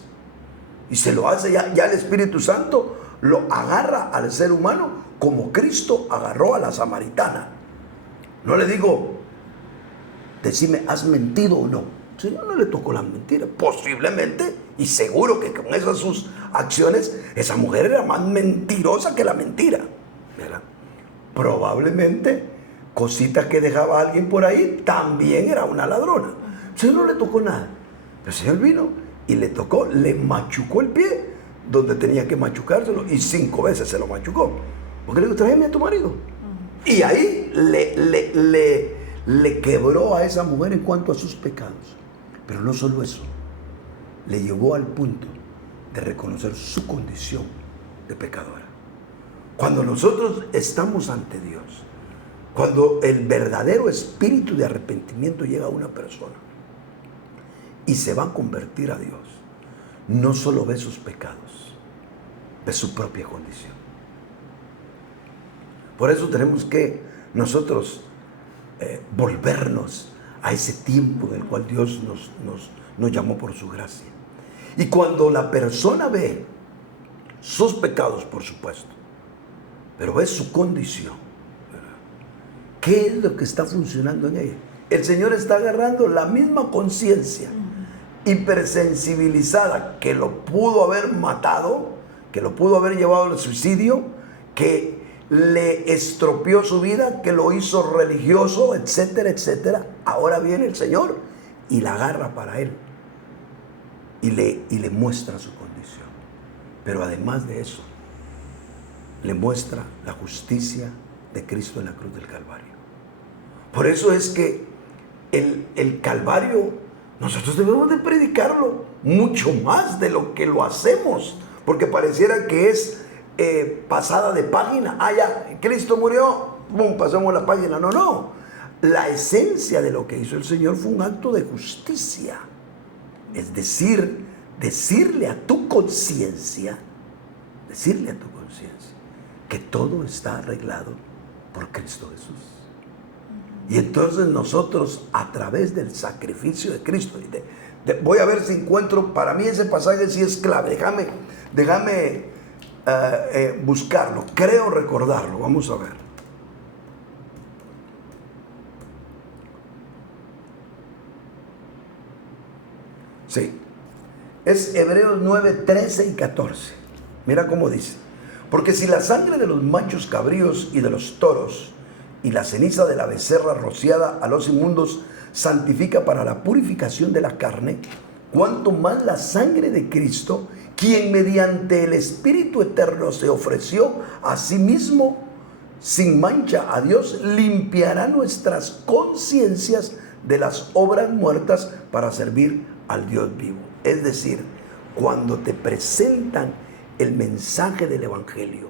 y se lo hace ya el Espíritu Santo lo agarra al ser humano como Cristo agarró a la samaritana. No le digo, decime, ¿has mentido o no? Señor, no le tocó la mentira. Posiblemente, y seguro que con esas sus acciones, esa mujer era más mentirosa que la mentira, ¿verdad? Probablemente, cositas que dejaba alguien por ahí, también era una ladrona. Señor, no le tocó nada. El Señor vino y le tocó, le machucó el pie donde tenía que machucárselo, y 5 veces se lo machucó. Porque le dijo, tráeme a tu marido. Y ahí le quebró a esa mujer en cuanto a sus pecados. Pero no solo eso, le llevó al punto de reconocer su condición de pecadora. Cuando nosotros estamos ante Dios, cuando el verdadero espíritu de arrepentimiento llega a una persona y se va a convertir a Dios, no solo ve sus pecados, ve su propia condición. Por eso tenemos que nosotros volvernos a ese tiempo en el cual Dios nos llamó por su gracia. Y cuando la persona ve sus pecados, por supuesto, pero ve su condición, ¿verdad? ¿Qué es lo que está funcionando en ella? El Señor está agarrando la misma conciencia hipersensibilizada que lo pudo haber matado, que lo pudo haber llevado al suicidio, que le estropeó su vida, que lo hizo religioso, etcétera, etcétera. Ahora viene el Señor y la agarra para él y le muestra su condición. Pero además de eso, le muestra la justicia de Cristo en la cruz del Calvario. Por eso es que el Calvario nosotros debemos de predicarlo mucho más de lo que lo hacemos, porque pareciera que es pasada de página. Ya, Cristo murió, ¡pum!, pasamos la página. No. La esencia de lo que hizo el Señor fue un acto de justicia. Es decir, decirle a tu conciencia que todo está arreglado por Cristo Jesús. Y entonces nosotros, a través del sacrificio de Cristo, voy a ver si encuentro, para mí ese pasaje sí es clave. Déjame buscarlo, creo recordarlo. Vamos a ver. Sí, es Hebreos 9, 13 y 14. Mira cómo dice: porque si la sangre de los machos cabríos y de los toros y la ceniza de la becerra rociada a los inmundos santifica para la purificación de la carne, cuanto más la sangre de Cristo, quien mediante el Espíritu Eterno se ofreció a sí mismo sin mancha a Dios, limpiará nuestras conciencias de las obras muertas para servir al Dios vivo. Es decir, cuando te presentan el mensaje del Evangelio,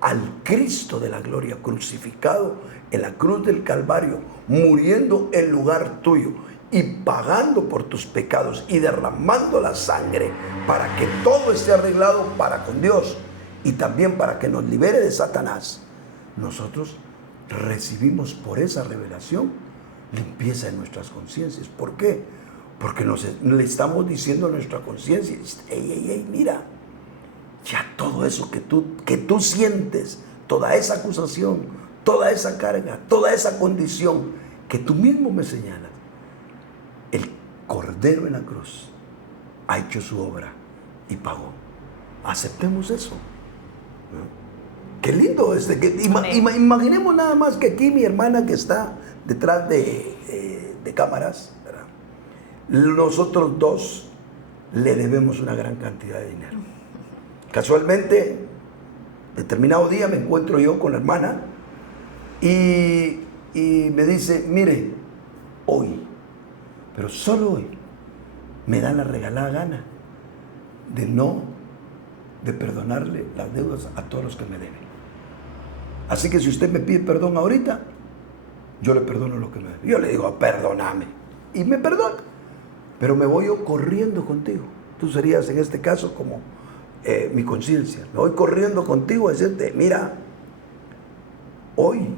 al Cristo de la gloria crucificado en la cruz del Calvario, muriendo en lugar tuyo y pagando por tus pecados y derramando la sangre para que todo esté arreglado para con Dios y también para que nos libere de Satanás, nosotros recibimos por esa revelación limpieza en nuestras conciencias. ¿Por qué? Porque le estamos diciendo a nuestra conciencia, mira, ya todo eso que tú sientes, toda esa acusación, toda esa carga, toda esa condición que tú mismo me señalas, el Cordero en la cruz ha hecho su obra y pagó. Aceptemos eso. ¿No? Qué lindo imaginemos nada más que aquí mi hermana que está detrás de cámaras, ¿verdad? Nosotros dos le debemos una gran cantidad de dinero. Casualmente, determinado día me encuentro yo con la hermana y me dice, mire, hoy, pero solo hoy, me da la regalada gana de perdonarle las deudas a todos los que me deben. Así que si usted me pide perdón ahorita, yo le perdono lo que me debe. Yo le digo, perdóname, y me perdona, pero me voy yo corriendo contigo. Tú serías en este caso como mi conciencia. Me voy corriendo contigo a decirte, mira, hoy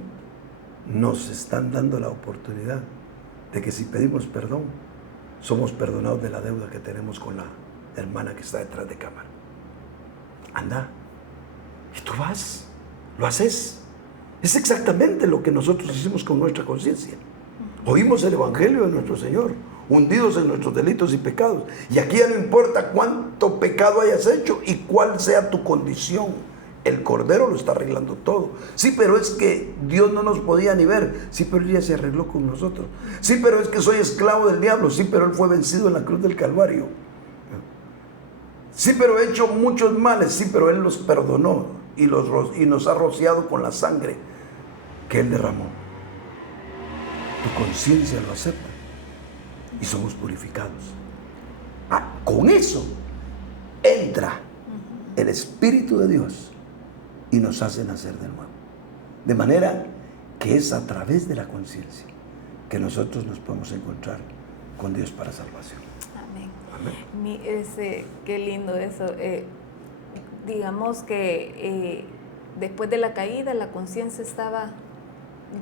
nos están dando la oportunidad de que si pedimos perdón, somos perdonados de la deuda que tenemos con la hermana que está detrás de cámara. Anda, y tú vas, lo haces. Es exactamente lo que nosotros hicimos con nuestra conciencia. Oímos el Evangelio de nuestro Señor, hundidos en nuestros delitos y pecados. Y aquí ya no importa cuánto pecado hayas hecho y cuál sea tu condición. El Cordero lo está arreglando todo. Sí, pero es que Dios no nos podía ni ver. Sí, pero Él ya se arregló con nosotros. Sí, pero es que soy esclavo del diablo. Sí, pero Él fue vencido en la cruz del Calvario. Sí, pero he hecho muchos males. Sí, pero Él los perdonó y nos ha rociado con la sangre que Él derramó. Tu conciencia lo acepta y somos purificados. Con eso entra el Espíritu de Dios y nos hace nacer de nuevo. De manera que es a través de la conciencia que nosotros nos podemos encontrar con Dios para salvación. Amén. Amén. Qué lindo eso. Digamos que después de la caída la conciencia estaba,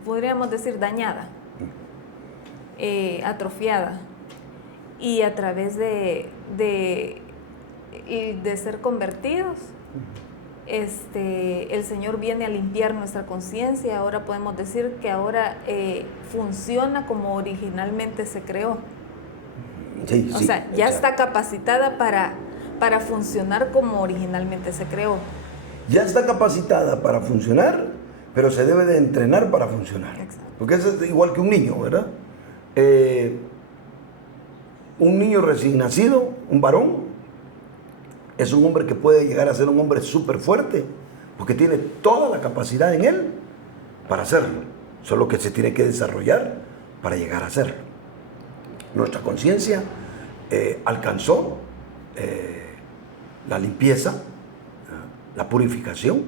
podríamos decir, dañada, atrofiada, y a través de ser convertidos, el Señor viene a limpiar nuestra conciencia. Ahora podemos decir que ahora funciona como originalmente se creó. Sí, o sea, ya está capacitada para funcionar como originalmente se creó. Ya está capacitada para funcionar, pero se debe de entrenar para funcionar. Exacto. Porque eso es igual que un niño, ¿verdad? Un niño recién nacido, un varón, es un hombre que puede llegar a ser un hombre súper fuerte, porque tiene toda la capacidad en él para hacerlo, solo que se tiene que desarrollar para llegar a hacerlo. Nuestra conciencia alcanzó la limpieza, la purificación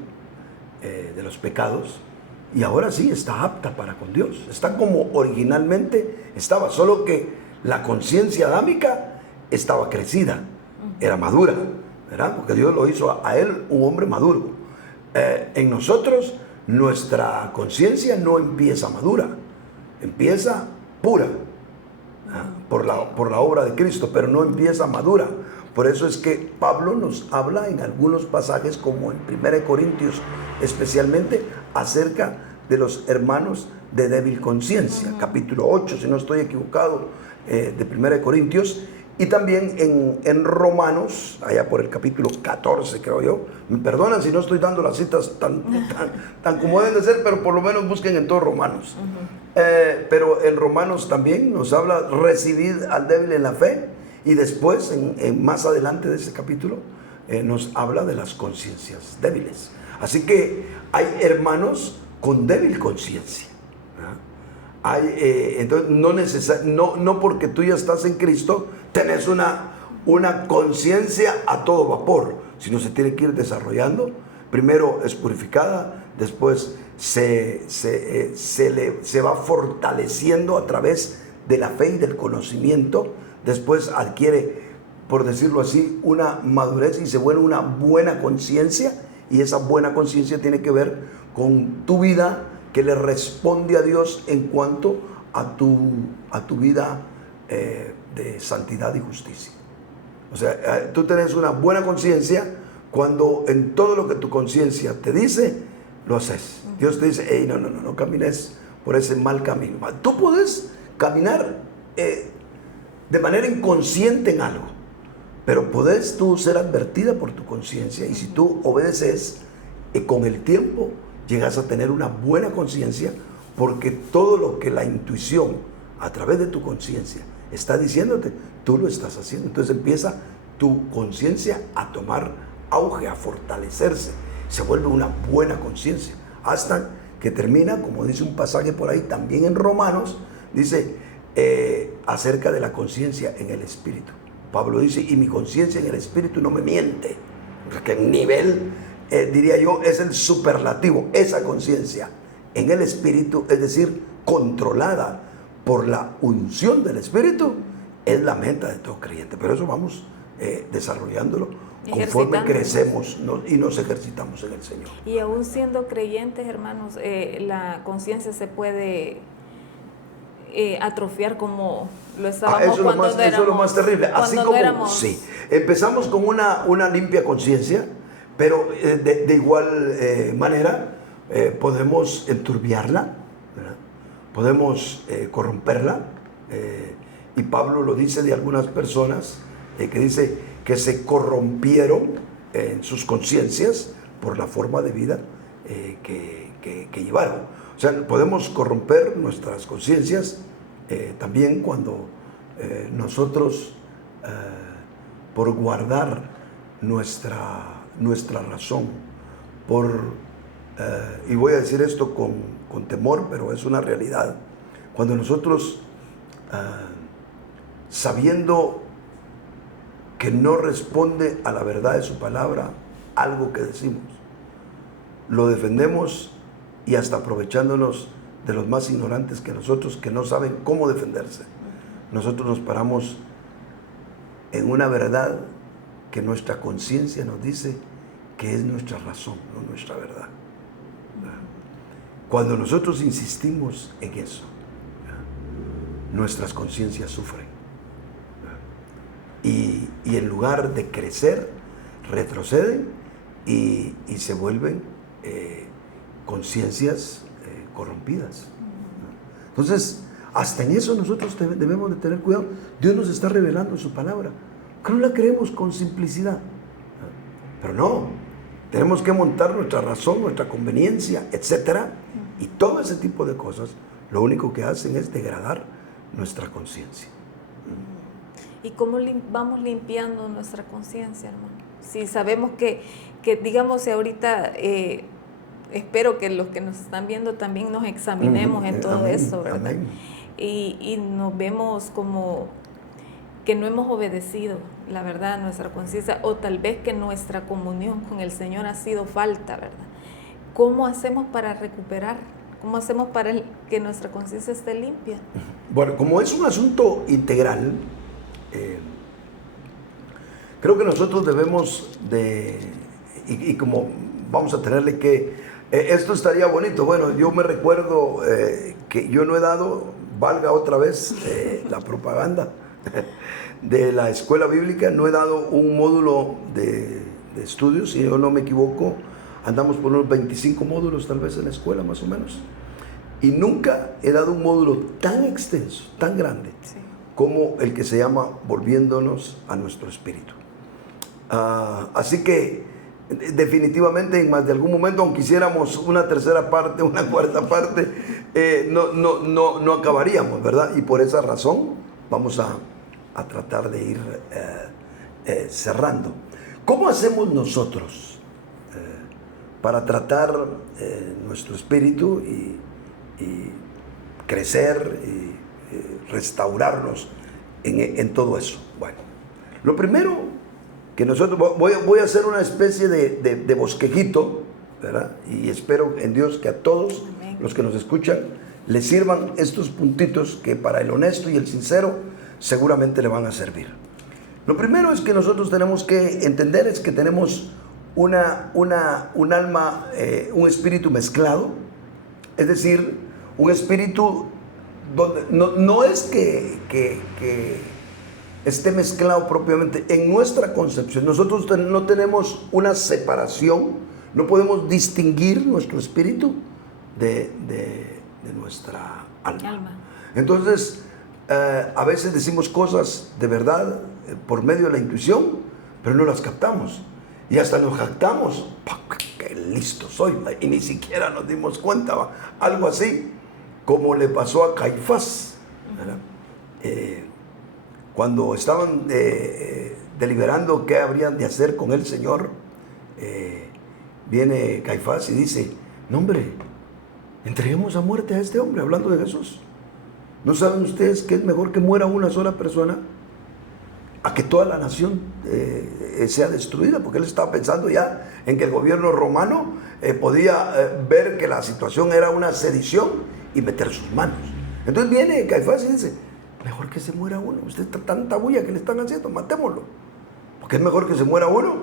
de los pecados, y ahora sí está apta para con Dios. Está como originalmente estaba, solo que la conciencia adámica estaba crecida, era madura, ¿verdad? Porque Dios lo hizo a él un hombre maduro. En nosotros, nuestra conciencia no empieza madura, empieza pura, por la obra de Cristo, pero no empieza madura. Por eso es que Pablo nos habla en algunos pasajes, como en 1 Corintios especialmente, acerca de los hermanos de débil conciencia. Capítulo 8, si no estoy equivocado, de 1 Corintios. Y también en Romanos, allá por el capítulo 14, creo yo. Me perdonan si no estoy dando las citas tan como deben de ser, pero por lo menos busquen en todos Romanos. Pero en Romanos también nos habla, recibid al débil en la fe. Y después, más adelante de ese capítulo, nos habla de las conciencias débiles. Así que hay hermanos con débil conciencia. Entonces, no porque tú ya estás en Cristo, tenés una conciencia a todo vapor, sino se tiene que ir desarrollando primero es purificada, después se va fortaleciendo a través de la fe y del conocimiento, después adquiere, por decirlo así, una madurez y se vuelve una buena conciencia, y esa buena conciencia tiene que ver con tu vida que le responde a Dios en cuanto a tu vida de santidad y justicia. O sea, tú tienes una buena conciencia cuando en todo lo que tu conciencia te dice, lo haces. Dios te dice, hey, no camines por ese mal camino. Tú puedes caminar de manera inconsciente en algo, pero puedes tú ser advertida por tu conciencia, y si tú obedeces, con el tiempo llegas a tener una buena conciencia, porque todo lo que la intuición a través de tu conciencia está diciéndote, tú lo estás haciendo. Entonces empieza tu conciencia a tomar auge, a fortalecerse, se vuelve una buena conciencia, hasta que termina, como dice un pasaje por ahí también en Romanos, dice acerca de la conciencia en el espíritu. Pablo dice, y mi conciencia en el espíritu no me miente. O sea, que en nivel, diría yo, es el superlativo, esa conciencia en el espíritu, es decir, controlada por la unción del espíritu, es la meta de todo creyente. Pero eso vamos desarrollándolo conforme crecemos, ¿no? Y nos ejercitamos en el Señor. Y aún siendo creyentes, hermanos, la conciencia se puede atrofiar como lo estábamos cuando éramos. Eso es lo más terrible. Así como, sí, empezamos con una limpia conciencia, pero de igual manera podemos enturbiarla, ¿verdad? Podemos corromperla, y Pablo lo dice de algunas personas, que dice que se corrompieron en sus conciencias por la forma de vida que llevaron. O sea, podemos corromper nuestras conciencias también cuando nosotros, por guardar nuestra razón, y voy a decir esto con temor, pero es una realidad, cuando nosotros, sabiendo que no responde a la verdad de su palabra algo que decimos, lo defendemos, y hasta aprovechándonos de los más ignorantes que nosotros, que no saben cómo defenderse. Nosotros nos paramos en una verdad que nuestra conciencia nos dice que es nuestra razón, no nuestra verdad. Cuando nosotros insistimos en eso, nuestras conciencias sufren. Y en lugar de crecer, retroceden y se vuelven conciencias corrompidas. Entonces, hasta en eso nosotros debemos de tener cuidado. Dios nos está revelando su palabra, que no la creemos con simplicidad, pero no, tenemos que montar nuestra razón, nuestra conveniencia, etcétera, y todo ese tipo de cosas lo único que hacen es degradar nuestra conciencia. ¿Y cómo vamos limpiando nuestra conciencia, hermano? Si sabemos que digamos, si ahorita espero que los que nos están viendo también nos examinemos en todo eso, ¿verdad? Y nos vemos como que no hemos obedecido, la verdad, nuestra conciencia, o tal vez que nuestra comunión con el Señor ha sido falta, ¿verdad? ¿Cómo hacemos para recuperar? ¿Cómo hacemos para que nuestra conciencia esté limpia? Bueno, como es un asunto integral, creo que nosotros debemos de, y como vamos a tenerle que, esto estaría bonito. Bueno, yo me recuerdo que yo no he dado, valga otra vez la propaganda de la escuela bíblica, no he dado un módulo de estudios, si yo no me equivoco, andamos por unos 25 módulos tal vez en la escuela más o menos, y nunca he dado un módulo tan extenso, tan grande, sí, como el que se llama Volviéndonos a nuestro espíritu. Así que definitivamente en más de algún momento, aunque hiciéramos una tercera parte, una cuarta parte, no acabaríamos, ¿verdad? Y por esa razón vamos a tratar de ir cerrando. ¿Cómo hacemos nosotros para tratar nuestro espíritu y crecer y restaurarnos en todo eso? Bueno, lo primero que nosotros, voy a hacer una especie de bosquejito, ¿verdad? Y espero en Dios que a todos los que nos escuchan les sirvan estos puntitos que para el honesto y el sincero seguramente le van a servir. Lo primero es que nosotros tenemos que entender es que tenemos un alma, un espíritu mezclado, es decir, un espíritu donde no es que esté mezclado propiamente en nuestra concepción. Nosotros no tenemos una separación, no podemos distinguir nuestro espíritu de nuestra alma. Entonces, a veces decimos cosas de verdad por medio de la intuición, pero no las captamos. Y hasta nos jactamos, ¡qué listo soy! Y ni siquiera nos dimos cuenta, ¿va? Algo así como le pasó a Caifás, ¿verdad? Cuando estaban deliberando qué habrían de hacer con el Señor, viene Caifás y dice, no hombre, entreguemos a muerte a este hombre, hablando de Jesús. ¿No saben ustedes que es mejor que muera una sola persona a que toda la nación sea destruida? Porque él estaba pensando ya en que el gobierno romano podía ver que la situación era una sedición y meter sus manos. Entonces viene Caifás y dice, mejor que se muera uno. Usted está tanta bulla que le están haciendo, matémoslo. Porque es mejor que se muera uno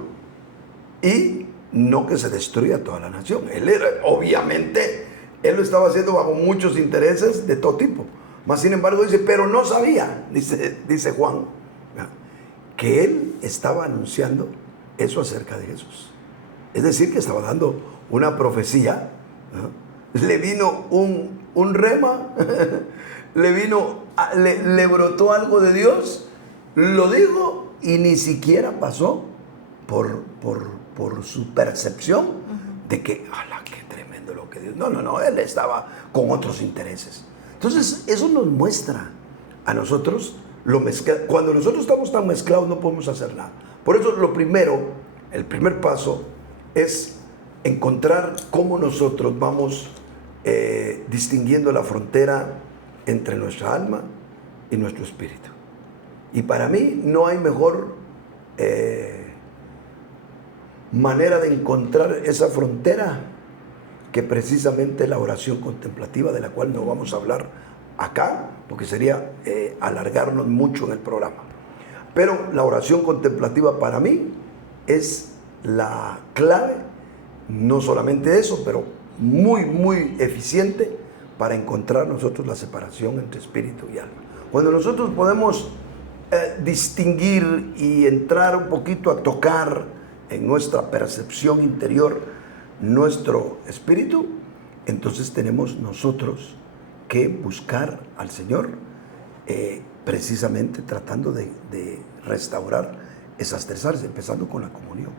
y no que se destruya toda la nación. Él era, obviamente, él lo estaba haciendo bajo muchos intereses de todo tipo. Mas sin embargo dice, pero no sabía, dice Juan, que él estaba anunciando eso acerca de Jesús. Es decir, que estaba dando una profecía, ¿no? Le vino un rema, le brotó algo de Dios, lo dijo y ni siquiera pasó por su percepción de que, ¡ala, qué tremendo lo que Dios! No, él estaba con otros intereses. Entonces, eso nos muestra a nosotros cuando nosotros estamos tan mezclados no podemos hacer nada. Por eso el primer paso es encontrar cómo nosotros vamos distinguiendo la frontera entre nuestra alma y nuestro espíritu. Y para mí no hay mejor manera de encontrar esa frontera que precisamente la oración contemplativa, de la cual no vamos a hablar acá, porque sería alargarnos mucho en el programa. Pero la oración contemplativa para mí es la clave, no solamente eso, pero muy, muy eficiente para encontrar nosotros la separación entre espíritu y alma. Cuando nosotros podemos distinguir y entrar un poquito a tocar en nuestra percepción interior nuestro espíritu, entonces tenemos nosotros que buscar al Señor precisamente tratando de restaurar esas tres áreas, empezando con la comunión.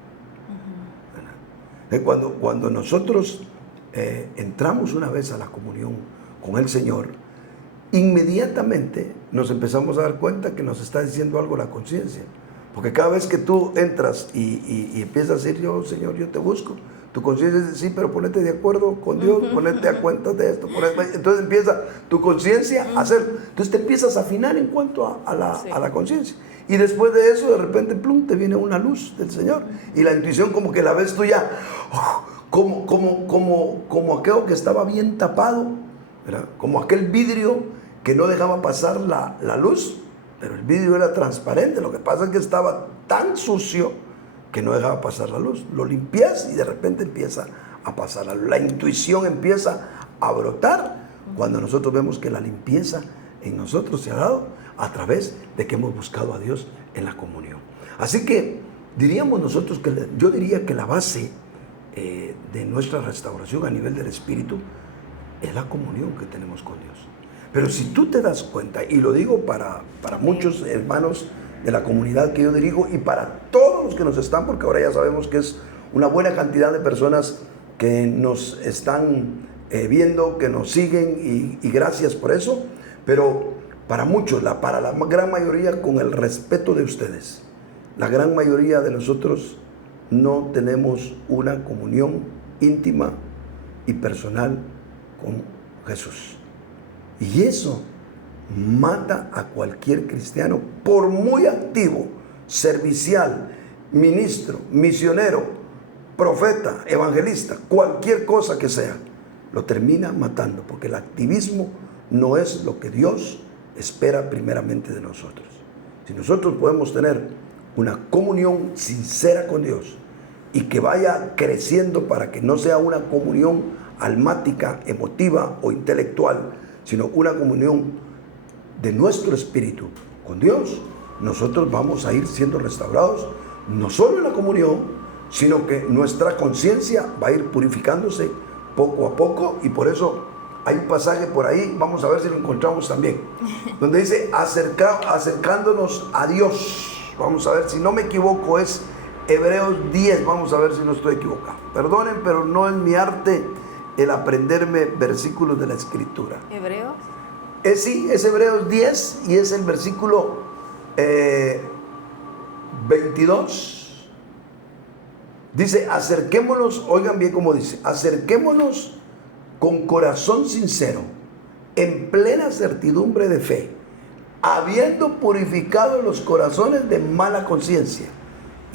Cuando nosotros entramos una vez a la comunión con el Señor, inmediatamente nos empezamos a dar cuenta que nos está diciendo algo la conciencia. Porque cada vez que tú entras y empiezas a decir, yo, Señor, yo te busco, tu conciencia dice, sí, pero ponete de acuerdo con Dios, ponete a cuenta de esto. Entonces empieza tu conciencia a hacer. Entonces te empiezas a afinar en cuanto a la conciencia. Y después de eso, de repente, plum, te viene una luz del Señor. Y la intuición como que la ves tú ya, como aquello que estaba bien tapado, ¿verdad? Como aquel vidrio que no dejaba pasar la luz, pero el vidrio era transparente. Lo que pasa es que estaba tan sucio que no dejaba pasar la luz. Lo limpias y de repente empieza a pasar la luz. La intuición empieza a brotar cuando nosotros vemos que la limpieza en nosotros se ha dado a través de que hemos buscado a Dios en la comunión. Así que diríamos nosotros yo diría que la base de nuestra restauración a nivel del espíritu es la comunión que tenemos con Dios. Pero si tú te das cuenta, y lo digo para muchos hermanos de la comunidad que yo dirijo y para todos los que nos están, porque ahora ya sabemos que es una buena cantidad de personas que nos están viendo, que nos siguen y gracias por eso, pero para muchos, para la gran mayoría, con el respeto de ustedes, la gran mayoría de nosotros no tenemos una comunión íntima y personal con Jesús. Y eso mata a cualquier cristiano, por muy activo, servicial ministro, misionero, profeta, evangelista, cualquier cosa que sea, lo termina matando, porque el activismo no es lo que Dios espera primeramente de nosotros. Si nosotros podemos tener una comunión sincera con Dios y que vaya creciendo para que no sea una comunión almática, emotiva o intelectual, sino una comunión de nuestro espíritu con Dios, nosotros vamos a ir siendo restaurados, no solo en la comunión, sino que nuestra conciencia va a ir purificándose poco a poco. Y por eso hay un pasaje por ahí, vamos a ver si lo encontramos también, donde dice acercándonos a Dios. Vamos a ver, si no me equivoco, es Hebreos 10, vamos a ver si no estoy equivocado. Perdonen, pero no es mi arte el aprenderme versículos de la Escritura. ¿Hebreos? Sí, es Hebreos 10 y es el versículo 22. Dice, acerquémonos, oigan bien cómo dice, acerquémonos con corazón sincero, en plena certidumbre de fe, habiendo purificado los corazones de mala conciencia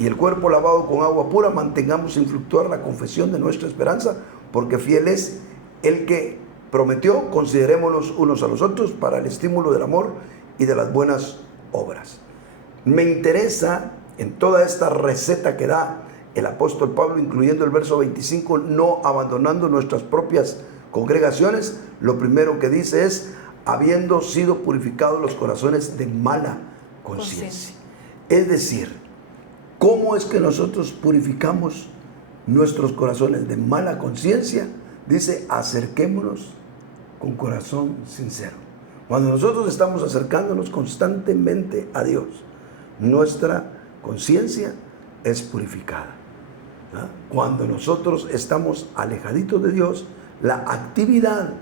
y el cuerpo lavado con agua pura, mantengamos sin fluctuar la confesión de nuestra esperanza, porque fiel es el que prometió. Considerémonos unos a los otros para el estímulo del amor y de las buenas obras. Me interesa en toda esta receta que da el apóstol Pablo, incluyendo el verso 25, no abandonando nuestras propias congregaciones, lo primero que dice es, habiendo sido purificados los corazones de mala conciencia. Es decir, ¿cómo es que nosotros purificamos nuestros corazones de mala conciencia? Dice, acerquémonos con corazón sincero. Cuando nosotros estamos acercándonos constantemente a Dios, nuestra conciencia es purificada. Cuando nosotros estamos alejaditos de Dios, la actividad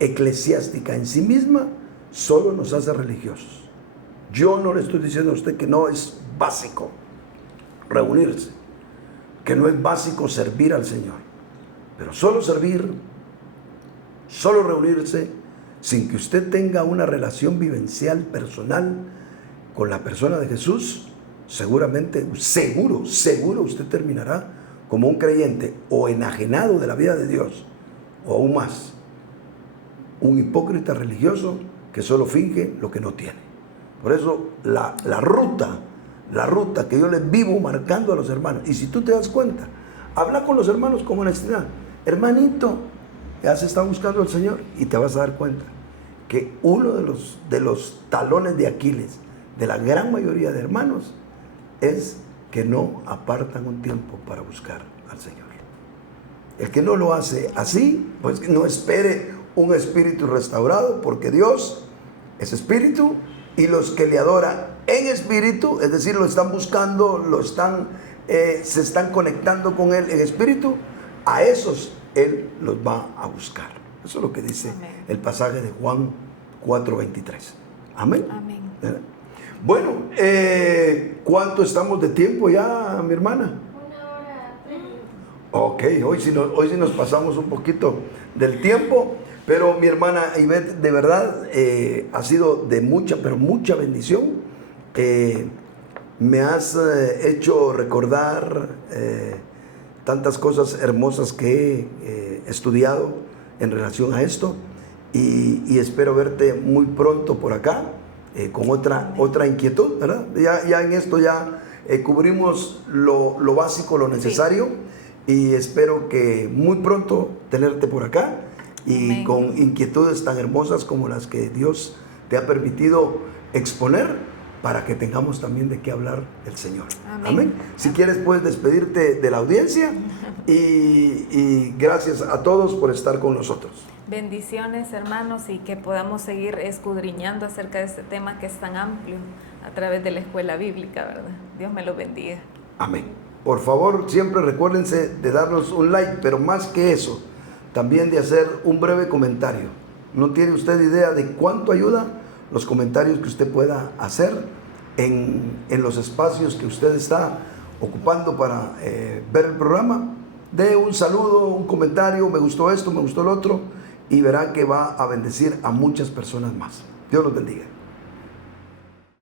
eclesiástica en sí misma solo nos hace religiosos. Yo no le estoy diciendo a usted que no es básico reunirse, que no es básico servir al Señor, pero solo servir, solo reunirse, sin que usted tenga una relación vivencial, personal con la persona de Jesús, seguramente, seguro usted terminará como un creyente o enajenado de la vida de Dios, o aún más, un hipócrita religioso que solo finge lo que no tiene. Por eso la ruta que yo les vivo marcando a los hermanos, y si tú te das cuenta, habla con los hermanos con honestidad. Hermanito, ya se está buscando al Señor, y te vas a dar cuenta que uno de los talones de Aquiles de la gran mayoría de hermanos es que no apartan un tiempo para buscar al Señor. El que no lo hace así, pues no espere un espíritu restaurado, porque Dios es espíritu, y los que le adoran en espíritu, es decir, lo están buscando, se están conectando con Él en espíritu, a esos Él los va a buscar. Eso es lo que dice el pasaje de Juan 4:23. Amén. Amén. Bueno, ¿cuánto estamos de tiempo ya, mi hermana? 1 hora 30. Ok, hoy sí nos pasamos un poquito del tiempo, pero mi hermana Ivette, de verdad, ha sido de mucha, pero mucha bendición. Me has hecho recordar tantas cosas hermosas que he estudiado en relación a esto, y espero verte muy pronto por acá. Con otra inquietud, ¿verdad? Ya en esto cubrimos lo básico, lo necesario, sí. Y espero que muy pronto tenerte por acá y amén, con inquietudes tan hermosas como las que Dios te ha permitido exponer, para que tengamos también de qué hablar el Señor. Amén. Amén. Si quieres, puedes despedirte de la audiencia y gracias a todos por estar con nosotros. Bendiciones, hermanos, y que podamos seguir escudriñando acerca de este tema que es tan amplio a través de la escuela bíblica, ¿verdad? Dios me lo bendiga. Amén. Por favor, siempre recuérdense de darnos un like, pero más que eso, también de hacer un breve comentario. No tiene usted idea de cuánto ayuda los comentarios que usted pueda hacer en los espacios que usted está ocupando para ver el programa. De un saludo, un comentario, me gustó esto, me gustó lo otro, y verá que va a bendecir a muchas personas más. Dios los bendiga.